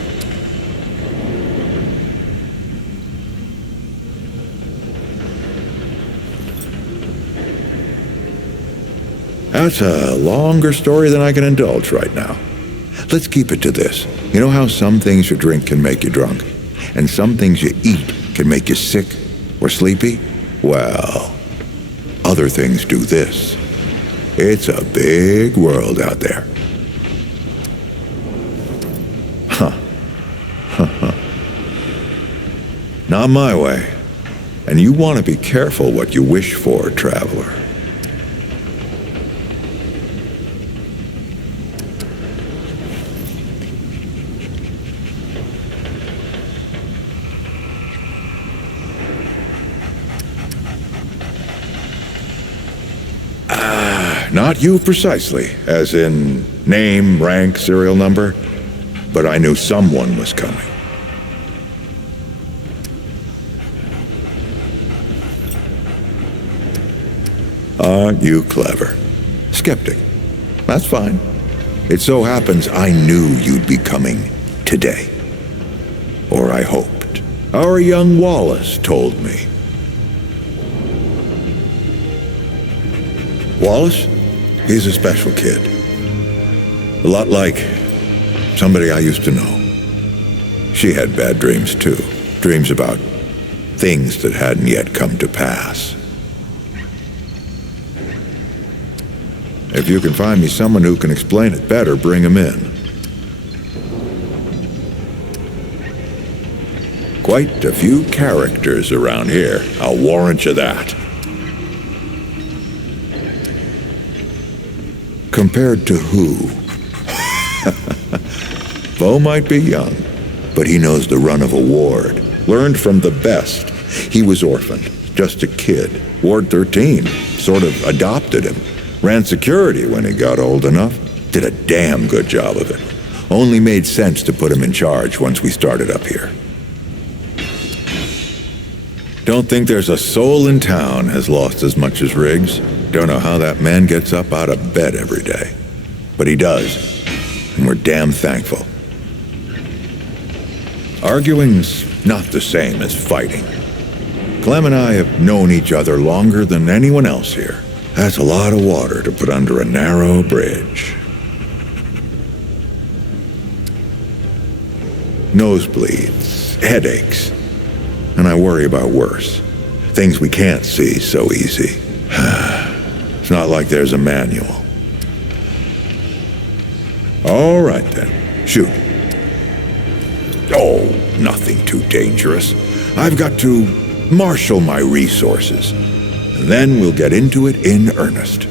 That's a longer story than I can indulge right now. Let's keep it to this. You know how some things you drink can make you drunk, and some things you eat can make you sick or sleepy, well, other things do this. It's a big world out there. Huh. Not my way. And you want to be careful what you wish for, traveler. Not you precisely, as in name, rank, serial number, but I knew someone was coming. Aren't you clever? Skeptic. That's fine. It so happens I knew you'd be coming today. Or I hoped. Our young Wallace told me. Wallace? He's a special kid. A lot like somebody I used to know. She had bad dreams too. Dreams about things that hadn't yet come to pass. If you can find me someone who can explain it better, bring him in. Quite a few characters around here, I'll warrant you that. Compared to who? Bo might be young, but he knows the run of a ward. Learned from the best. He was orphaned, just a kid. Ward 13 sort of adopted him. Ran security when he got old enough. Did a damn good job of it. Only made sense to put him in charge once we started up here. Don't think there's a soul in town has lost as much as Riggs. Don't know how that man gets up out of bed every day. But he does. And we're damn thankful. Arguing's not the same as fighting. Clem and I have known each other longer than anyone else here. That's a lot of water to put under a narrow bridge. Nosebleeds, headaches, and I worry about worse. Things we can't see so easy. It's not like there's a manual. All right then, shoot. Oh, nothing too dangerous. I've got to marshal my resources. And then we'll get into it in earnest.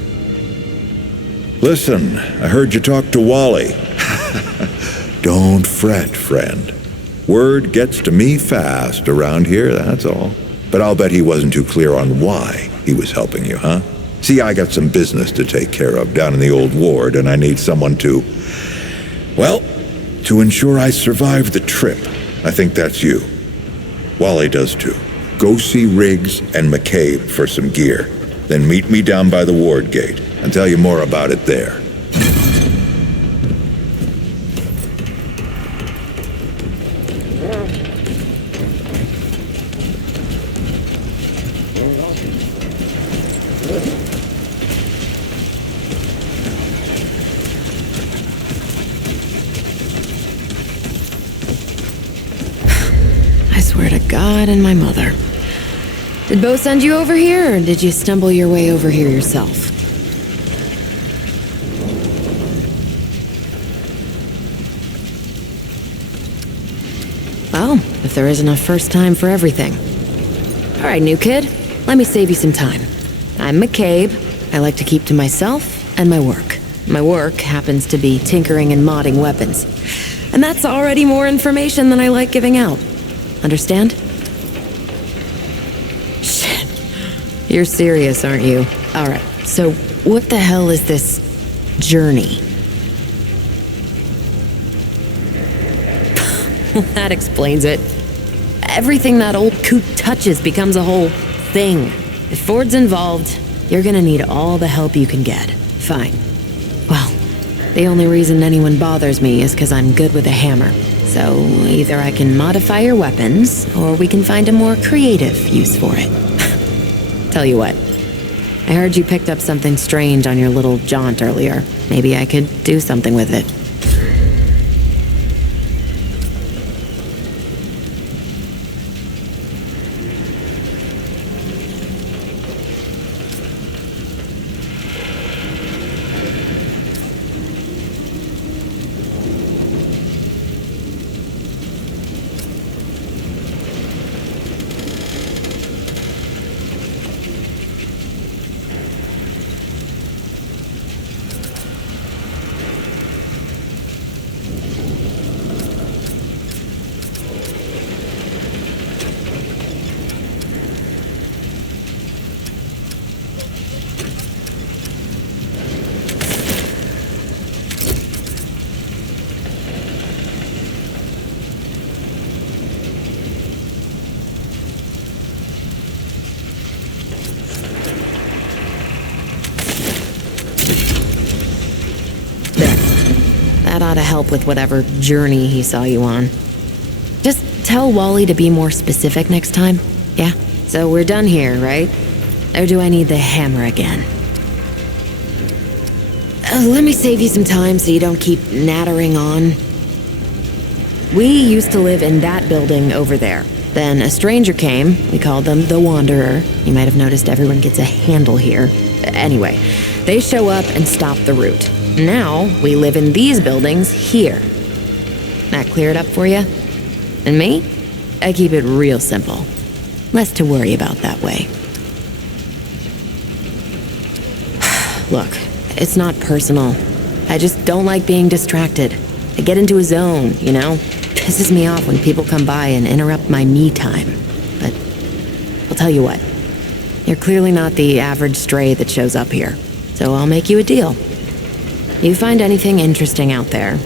Listen, I heard you talk to Wally. Don't fret, friend. Word gets to me fast around here, that's all. But I'll bet he wasn't too clear on why he was helping you, huh? See, I got some business to take care of down in the old ward, and I need someone to, well, to ensure I survive the trip. I think that's you. Wally does too. Go see Riggs and McCabe for some gear. Then meet me down by the ward gate. I'll tell you more about it there. I swear to God and my mother. Did Bo send you over here, or did you stumble your way over here yourself? Well, if there isn't a first time for everything. All right, new kid, let me save you some time. I'm McCabe. I like to keep to myself and my work. My work happens to be tinkering and modding weapons. And that's already more information than I like giving out. Understand? Shit. You're serious, aren't you? All right, so what the hell is this journey? That explains it. Everything that old coot touches becomes a whole thing. If Ford's involved, you're gonna need all the help you can get. Fine. Well, the only reason anyone bothers me is because I'm good with a hammer. So either I can modify your weapons, or we can find a more creative use for it. Tell you what, I heard you picked up something strange on your little jaunt earlier. Maybe I could do something with it. help with whatever journey he saw you on. Just tell Wally to be more specific next time, yeah? So we're done here, right? Or do I need the hammer again? Let me save you some time so you don't keep nattering on. We used to live in that building over there. Then a stranger came. We called them the Wanderer. You might have noticed everyone gets a handle here. Anyway, they show up and stop the route. Now, we live in these buildings here. That clear it up for you? And me? I keep it real simple. Less to worry about that way. Look, it's not personal. I just don't like being distracted. I get into a zone, you know? Pisses me off when people come by and interrupt my me time. But I'll tell you what. You're clearly not the average stray that shows up here. So I'll make you a deal. You find anything interesting out there,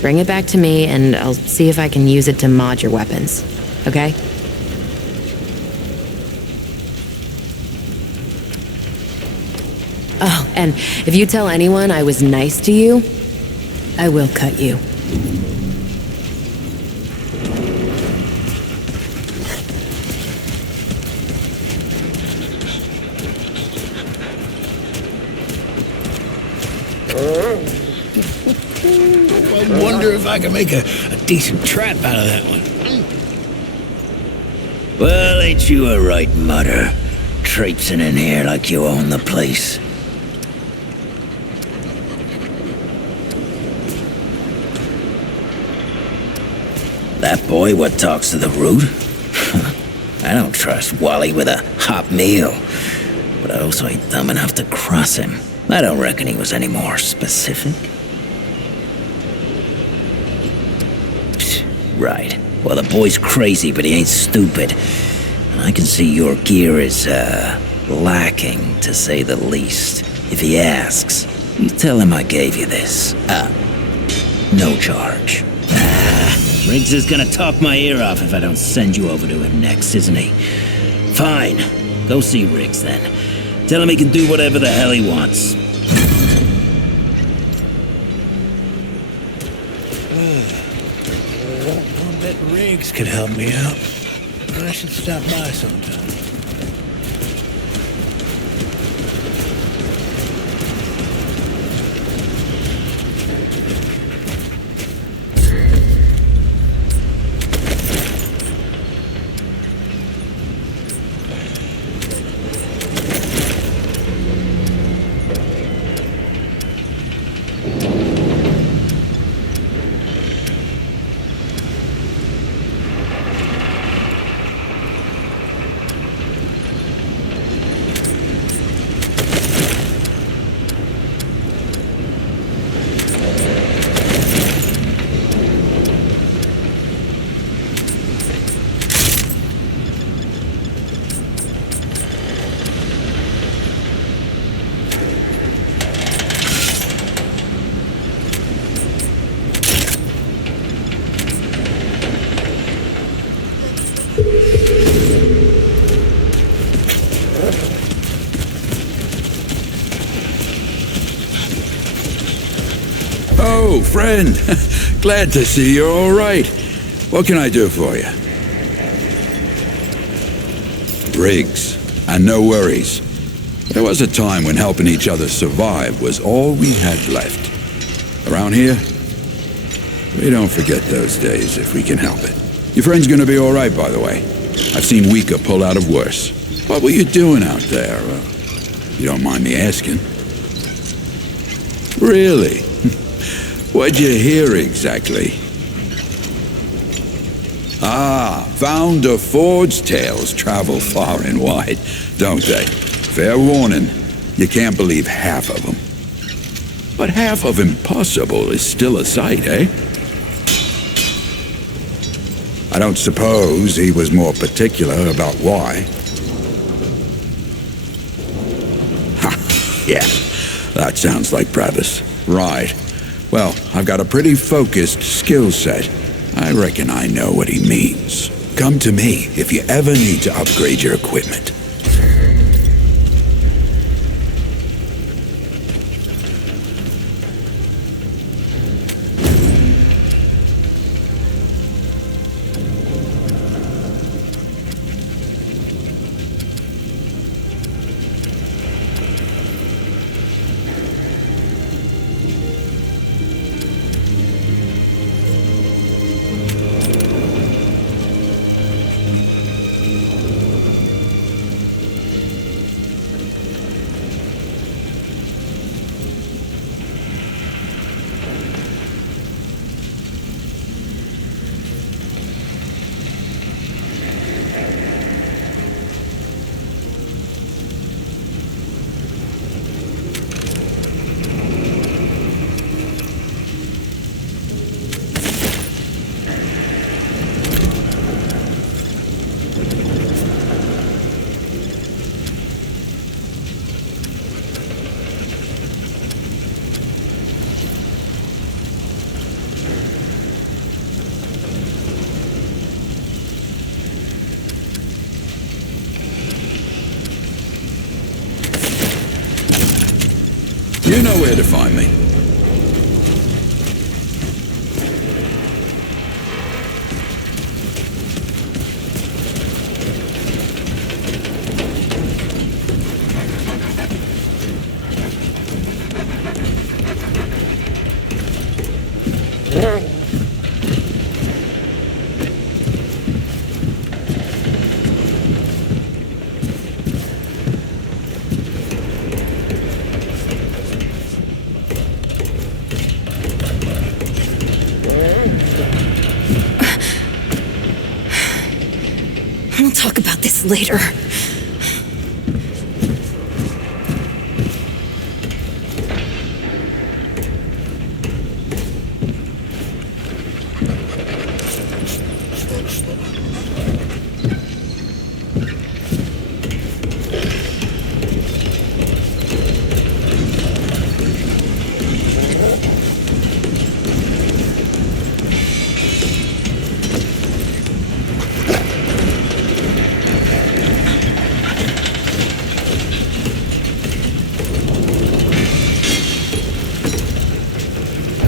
bring it back to me and I'll see if I can use it to mod your weapons. Okay? Oh, and if you tell anyone I was nice to you, I will cut you. I wonder if I can make a decent trap out of that one. Well, ain't you a right mutter? Traipsing in here like you own the place. That boy what talks to the root? I don't trust Wally with a hot meal. But I also ain't dumb enough to cross him. I don't reckon he was any more specific. Right. Well, the boy's crazy, but he ain't stupid. I can see your gear is, lacking, to say the least. If he asks, you tell him I gave you this. No charge. Riggs is gonna talk my ear off if I don't send you over to him next, isn't he? Fine. Go see Riggs, then. Tell him he can do whatever the hell he wants. I bet Riggs could help me out. I should stop by sometime. Oh, friend. Glad to see you're all right. What can I do for you? Riggs, and no worries. There was a time when helping each other survive was all we had left. Around here, we don't forget those days if we can help it. Your friend's gonna be all right, by the way. I've seen weaker pull out of worse. What were you doing out there? You don't mind me asking. Really? What'd you hear exactly? Ah, Founder Ford's tales travel far and wide, don't they? Fair warning, you can't believe half of them. But half of impossible is still a sight, eh? I don't suppose he was more particular about why. Ha, yeah, that sounds like Travis. Right. Well, I've got a pretty focused skill set. I reckon I know what he means. Come to me if you ever need to upgrade your equipment. know where to find me. We'll talk about this later.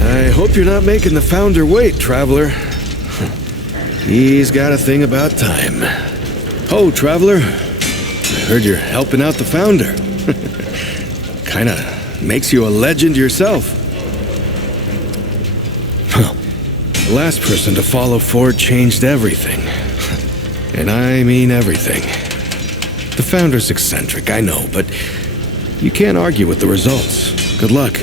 I hope you're not making the Founder wait, Traveler. He's got a thing about time. Oh, Traveler, I heard you're helping out the Founder. Kinda makes you a legend yourself. The last person to follow Ford changed everything. And I mean everything. The Founder's eccentric, I know, but you can't argue with the results. Good luck.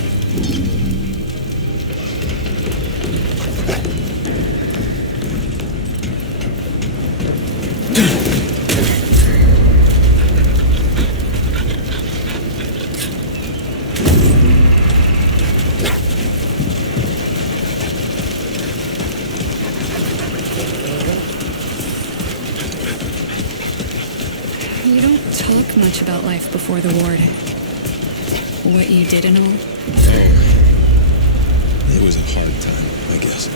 You don't talk much about life before the ward. What you did and all. Oh, it was a hard time, I guess.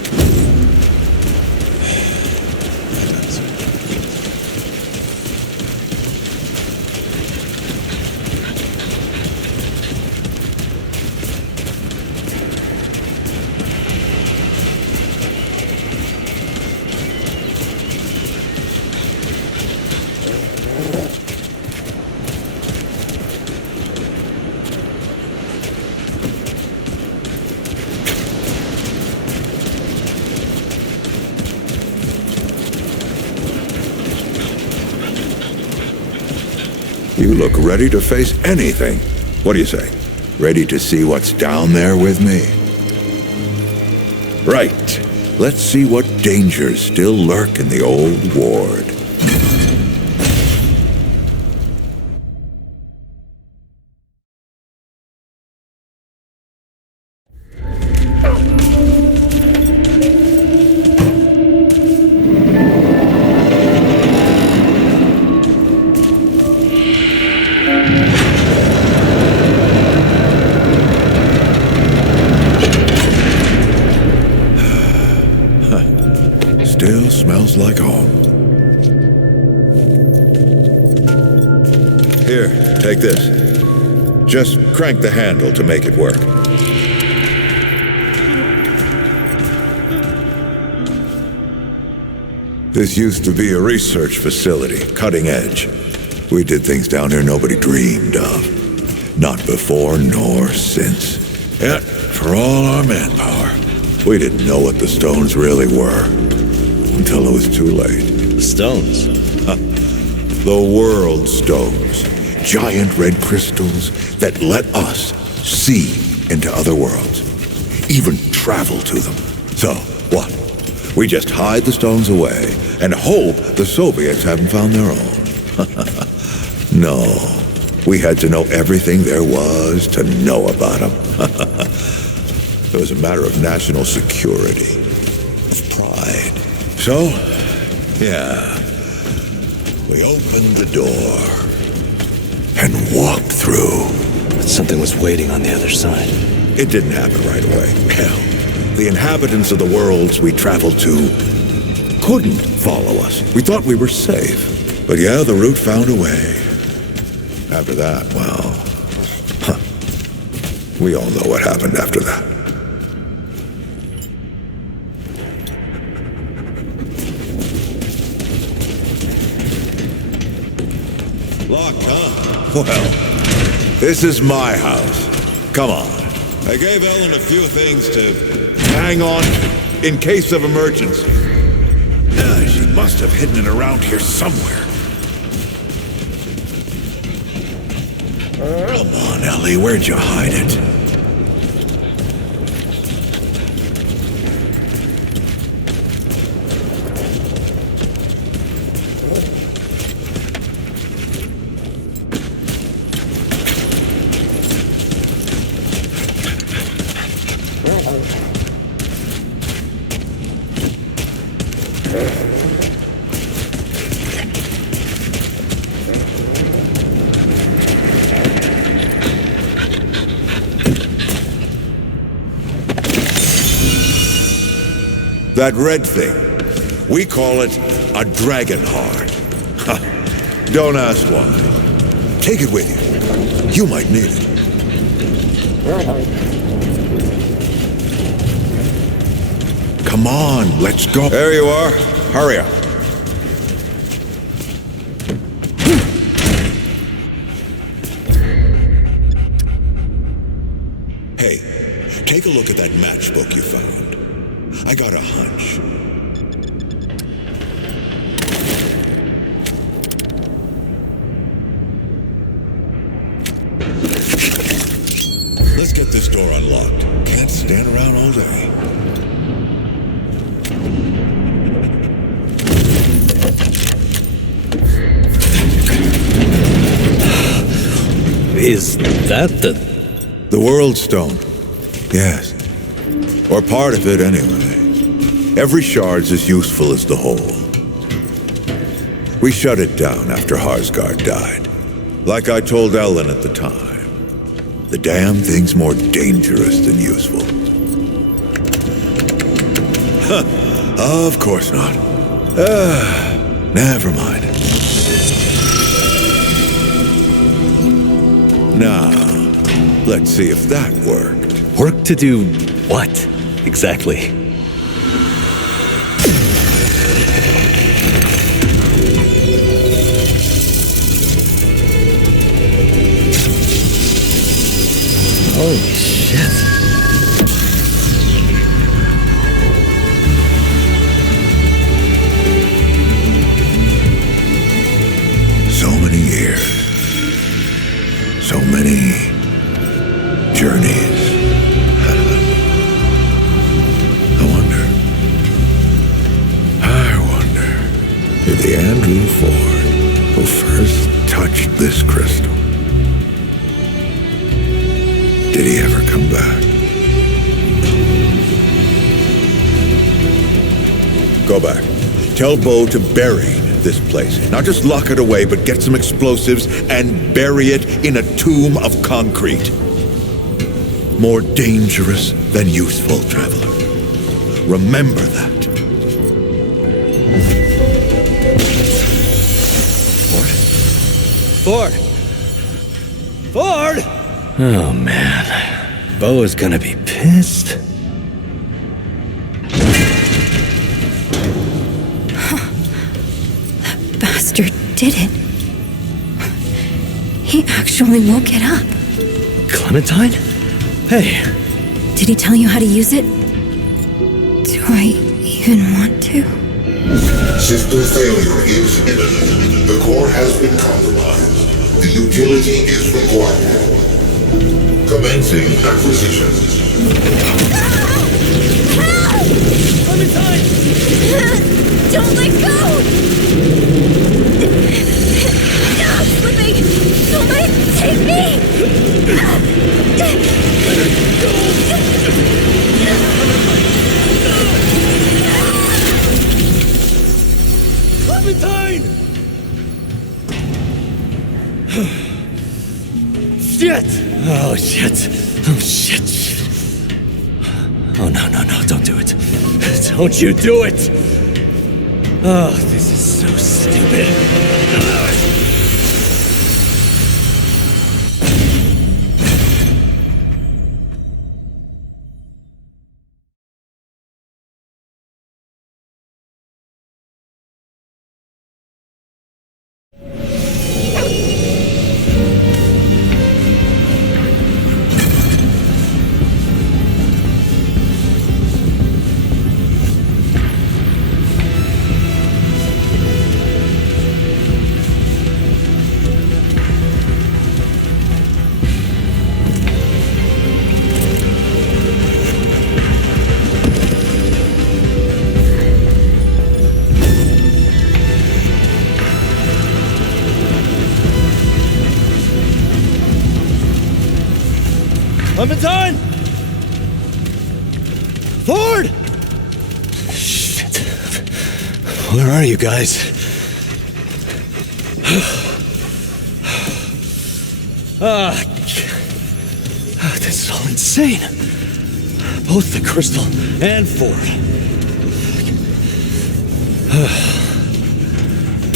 You look ready to face anything. What do you say? Ready to see what's down there with me? Right. Let's see what dangers still lurk in the old ward. Still smells like home. Here, take this. Just crank the handle to make it work. This used to be a research facility, cutting edge. We did things down here nobody dreamed of. Not before nor since. Yet, for all our manpower, we didn't know what the stones really were. Until it was too late. The stones? The world stones. Giant red crystals that let us see into other worlds. Even travel to them. So, what? We just hide the stones away and hope the Soviets haven't found their own. No. We had to know everything there was to know about them. It was a matter of national security. Of pride. So, yeah, we opened the door and walked through. But something was waiting on the other side. It didn't happen right away. Hell, the inhabitants of the worlds we traveled to couldn't follow us. We thought we were safe. But yeah, the route found a way. After that, well, We all know what happened after that. Locked, huh? Well, this is my house. Come on. I gave Ellen a few things to hang on in case of emergency. She must have hidden it around here somewhere. Come on, Ellie, where'd you hide it? That red thing, we call it a dragon heart. Don't ask why. Take it with you. You might need it. Come on, let's go. There you are. Hurry up. Hey, take a look at that matchbook you found. I got a hunch. Let's get this door unlocked. Can't stand around all day. Is that the World Stone? Yes. Or part of it, anyway. Every shard's as useful as the whole. We shut it down after Harsgard died. Like I told Ellen at the time. The damn thing's more dangerous than useful. Of course not. Never mind. Now, let's see if that worked. Work to do what, exactly? Holy shit. So many years. So many journeys. I wonder, did the Andrew Ford who first touched this crystal, did he ever come back? Go back. Tell Bo to bury this place. Not just lock it away, but get some explosives and bury it in a tomb of concrete. More dangerous than useful, traveler. Remember that. Ford! Ford! Oh, man. Bo is gonna be pissed. That bastard did it. He actually woke it up. Clementine? Hey. Did he tell you how to use it? Do I even want to? System failure is imminent. The core has been compromised. The utility is required. Commencing acquisition. Clementine! Don't let go! Stop slipping! Don't let it take me! Clementine! Shit! Oh, shit. Oh, shit. Oh, no, don't do it. Don't you do it! Oh, this is so stupid. Clementine? Ford! Shit. Where are you guys? This is all insane. Both the crystal and Ford.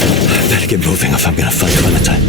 I better get moving if I'm gonna find Clementine.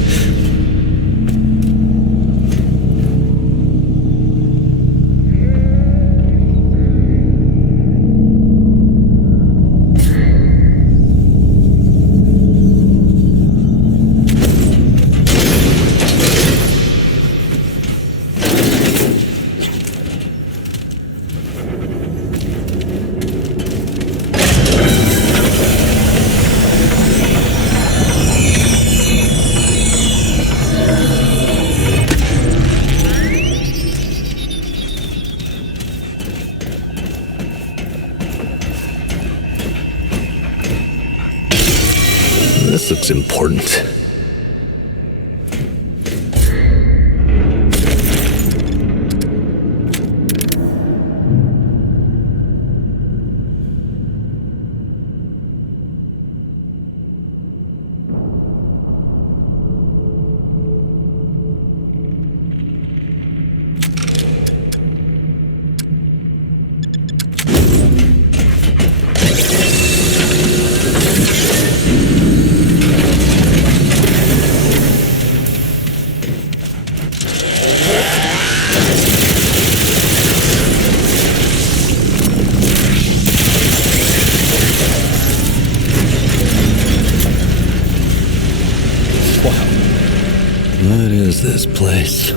This looks important. What is this place?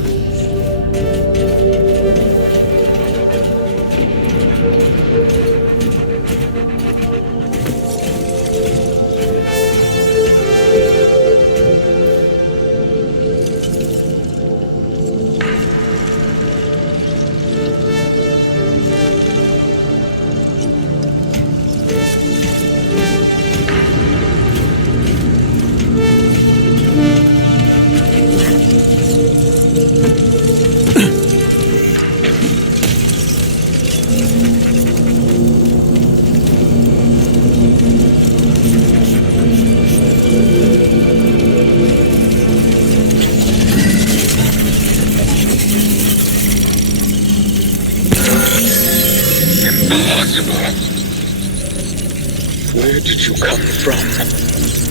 Where did you come from?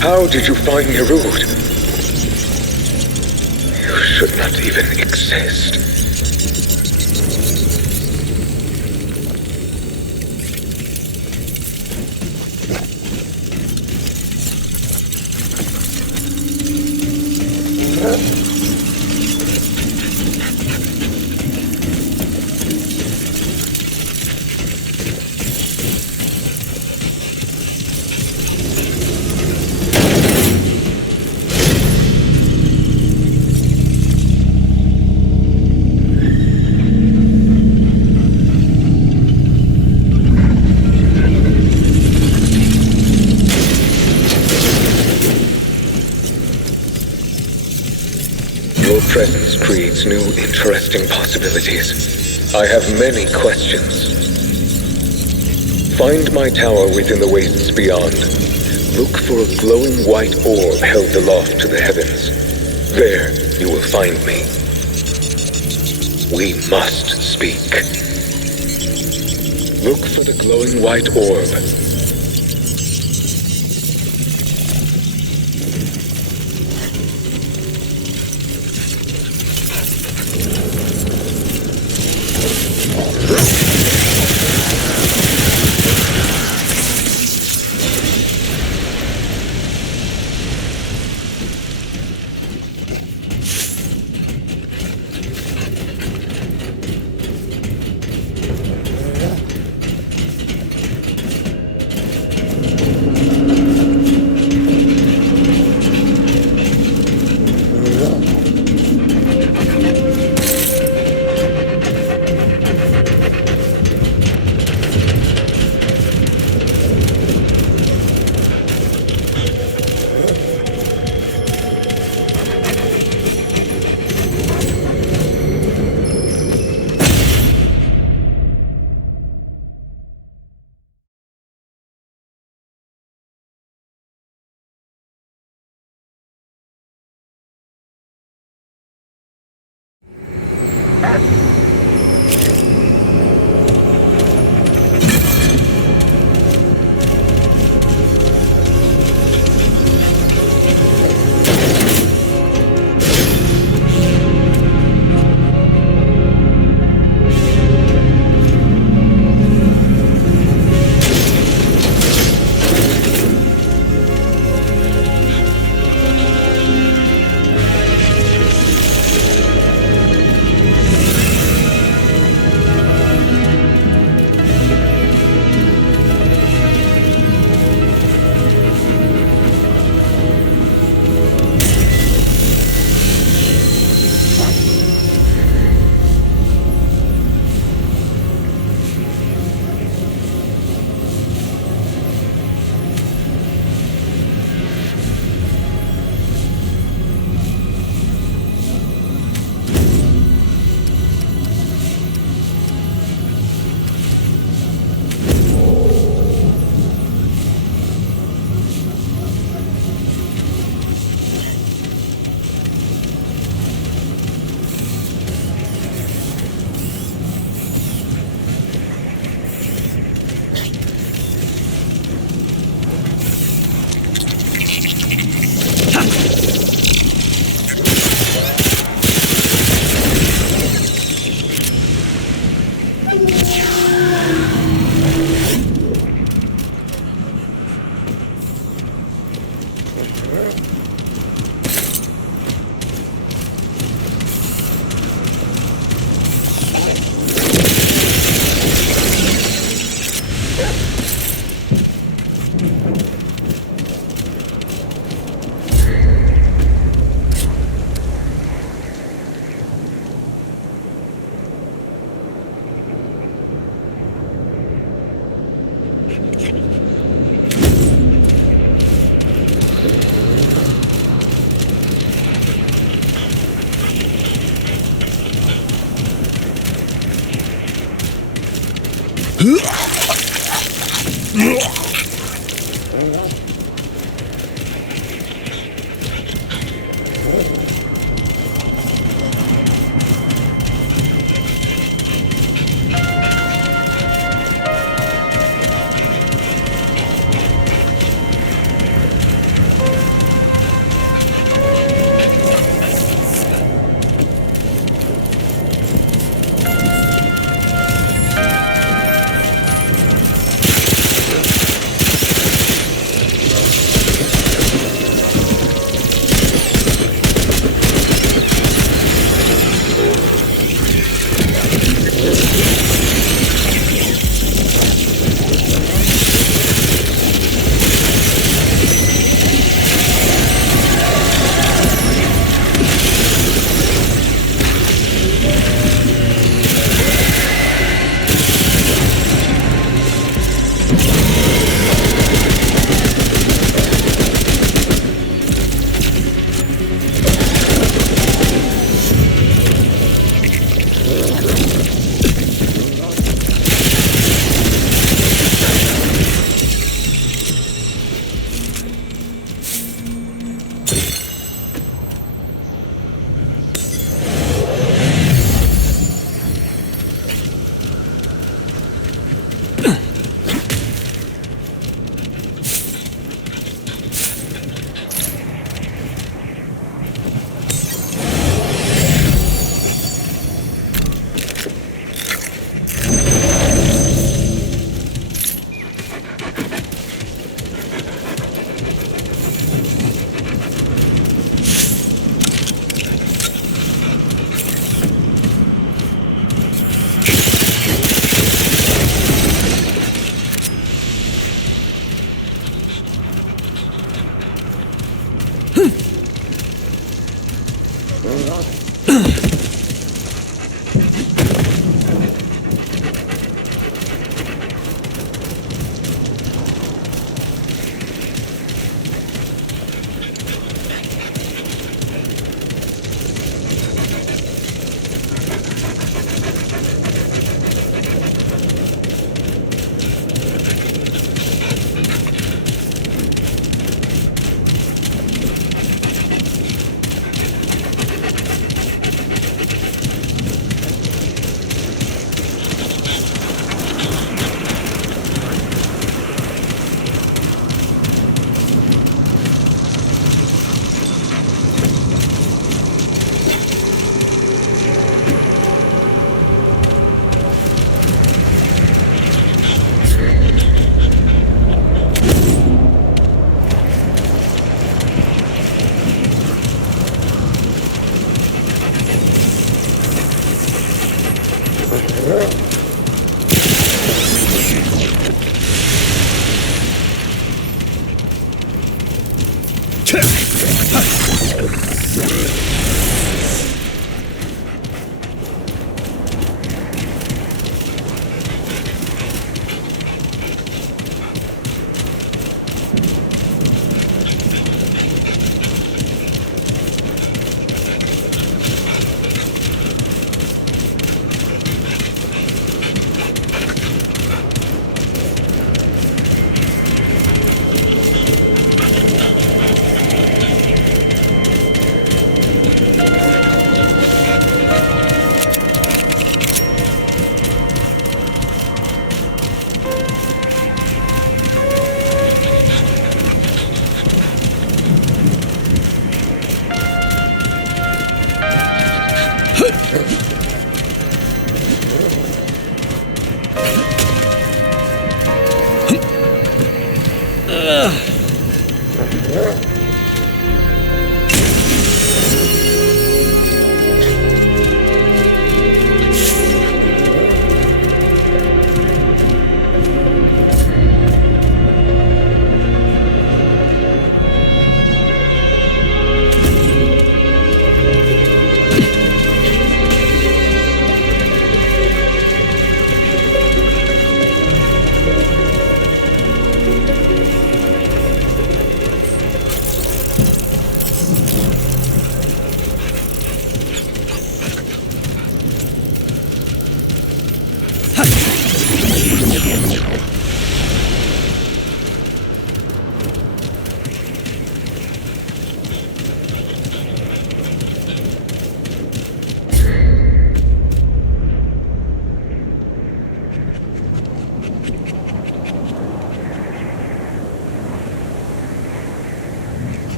How did you find your route? You should not even exist. Your presence creates new, interesting possibilities. I have many questions. Find my tower within the wastes beyond. Look for a glowing white orb held aloft to the heavens. There, you will find me. We must speak. Look for the glowing white orb.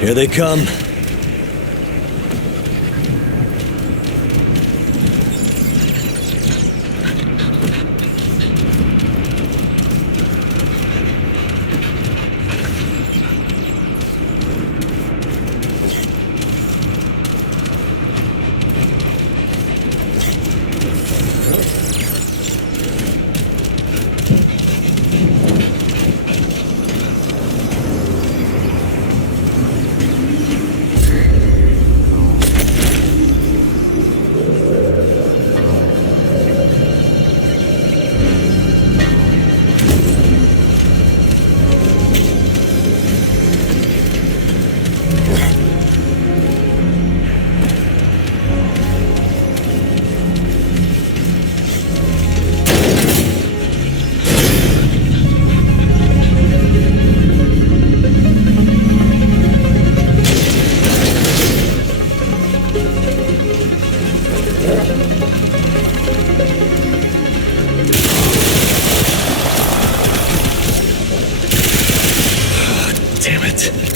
Here they come. Damn it.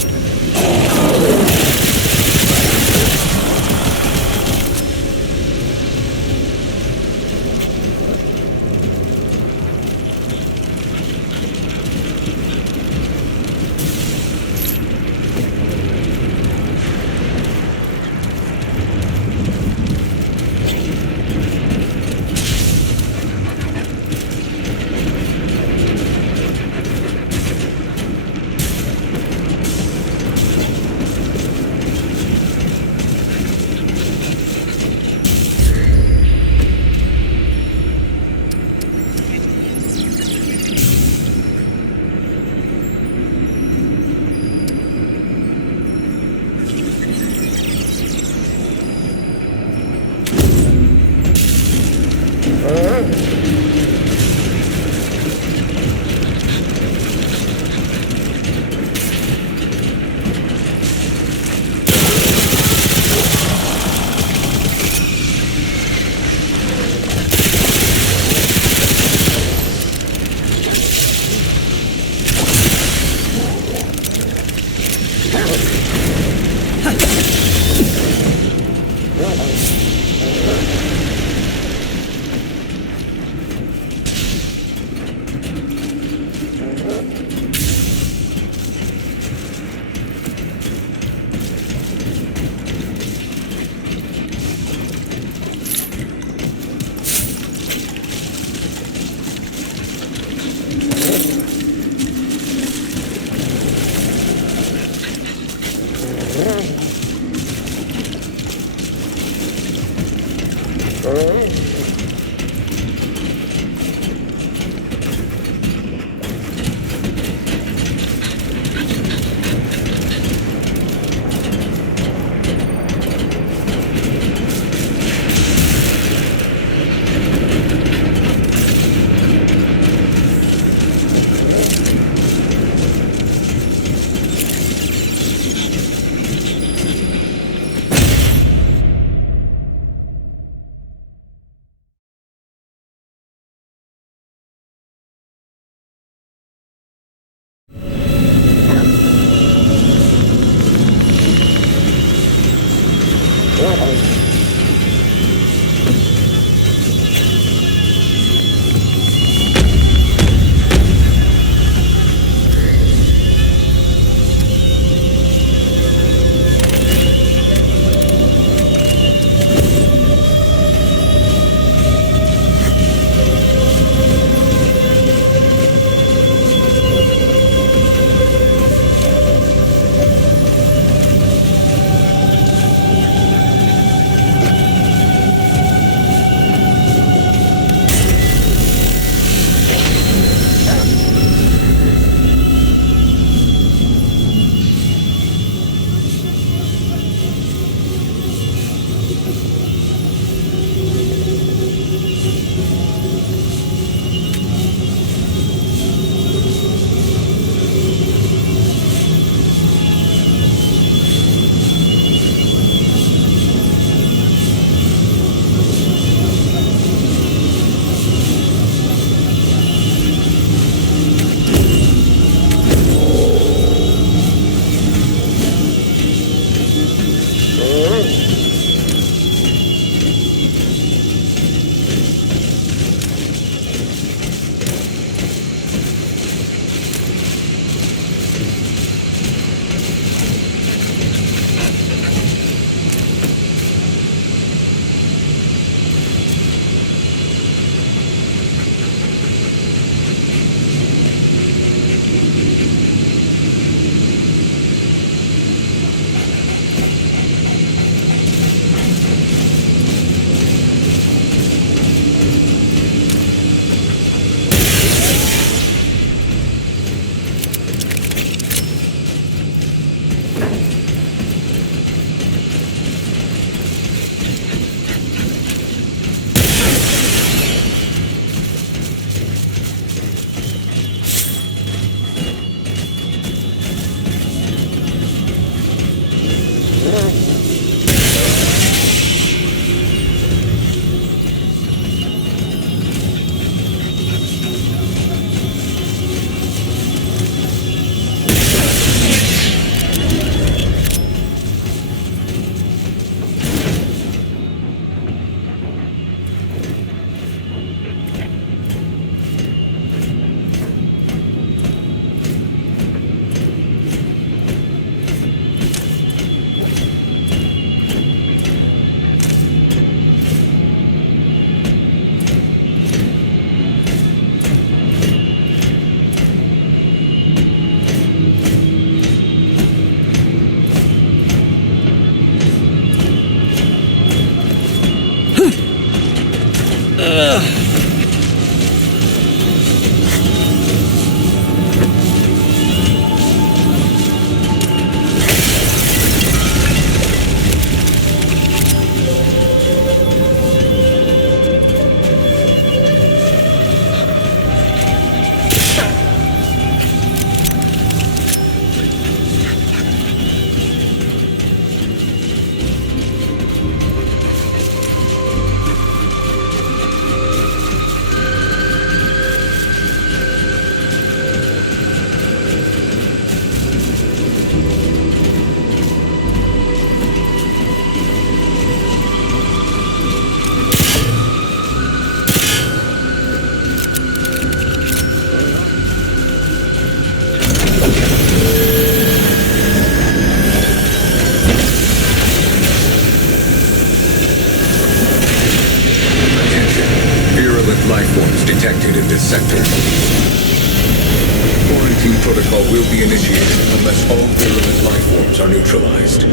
Quarantine protocol will be initiated unless all virulent life forms are neutralized.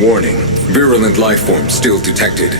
Warning. Virulent life forms still detected.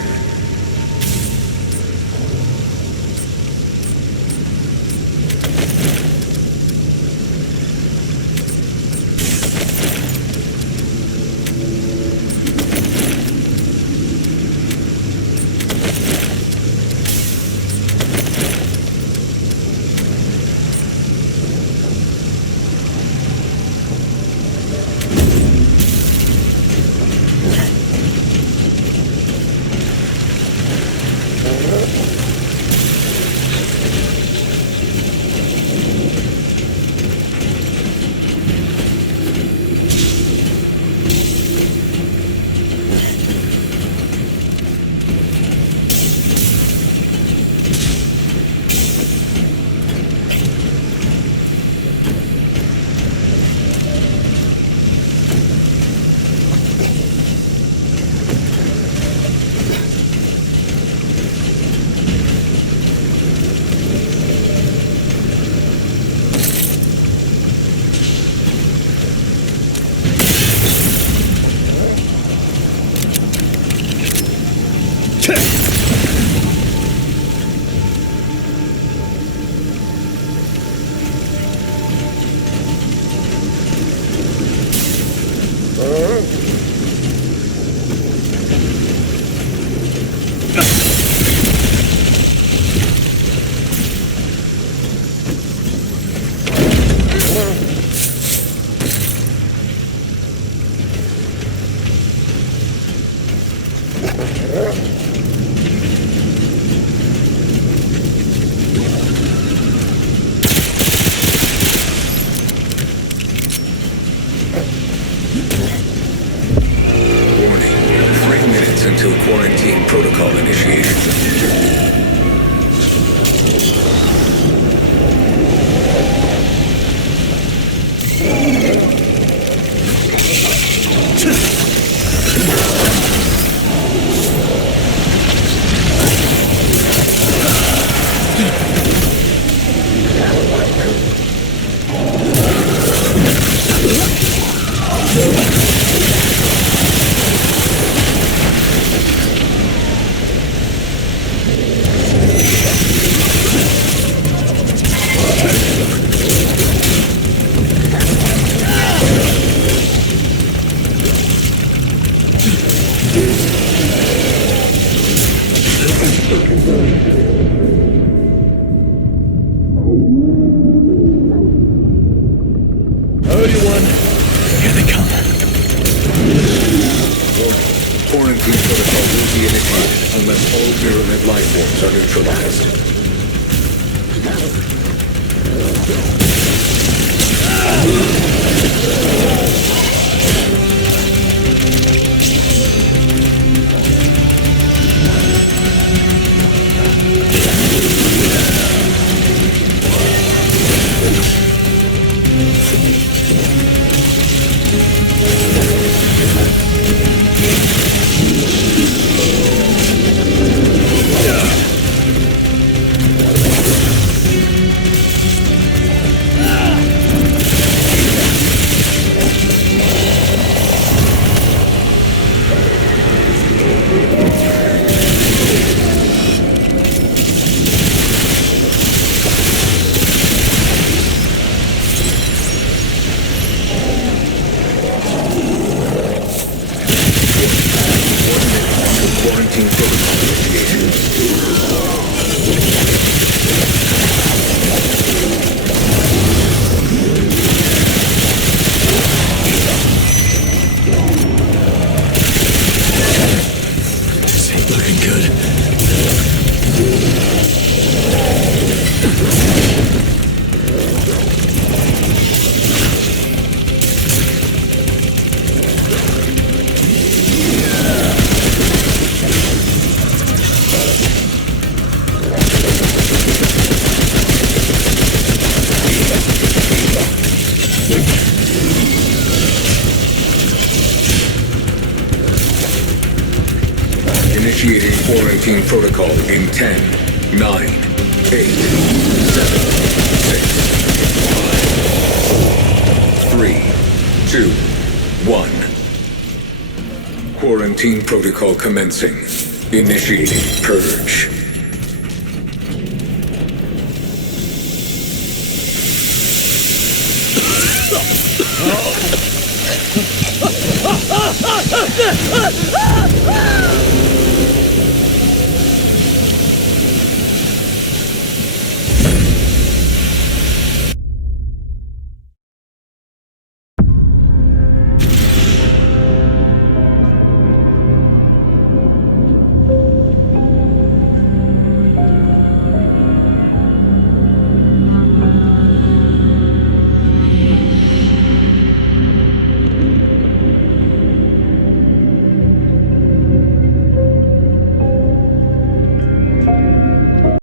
Until quarantine protocol initiation. Quarantine protocol will be initiated unless all virulent life forms are neutralized. Quarantine protocol in 10, 9, 8, 7, 6, 5, 4, 3, 2, 1. Quarantine protocol commencing. Initiating purge.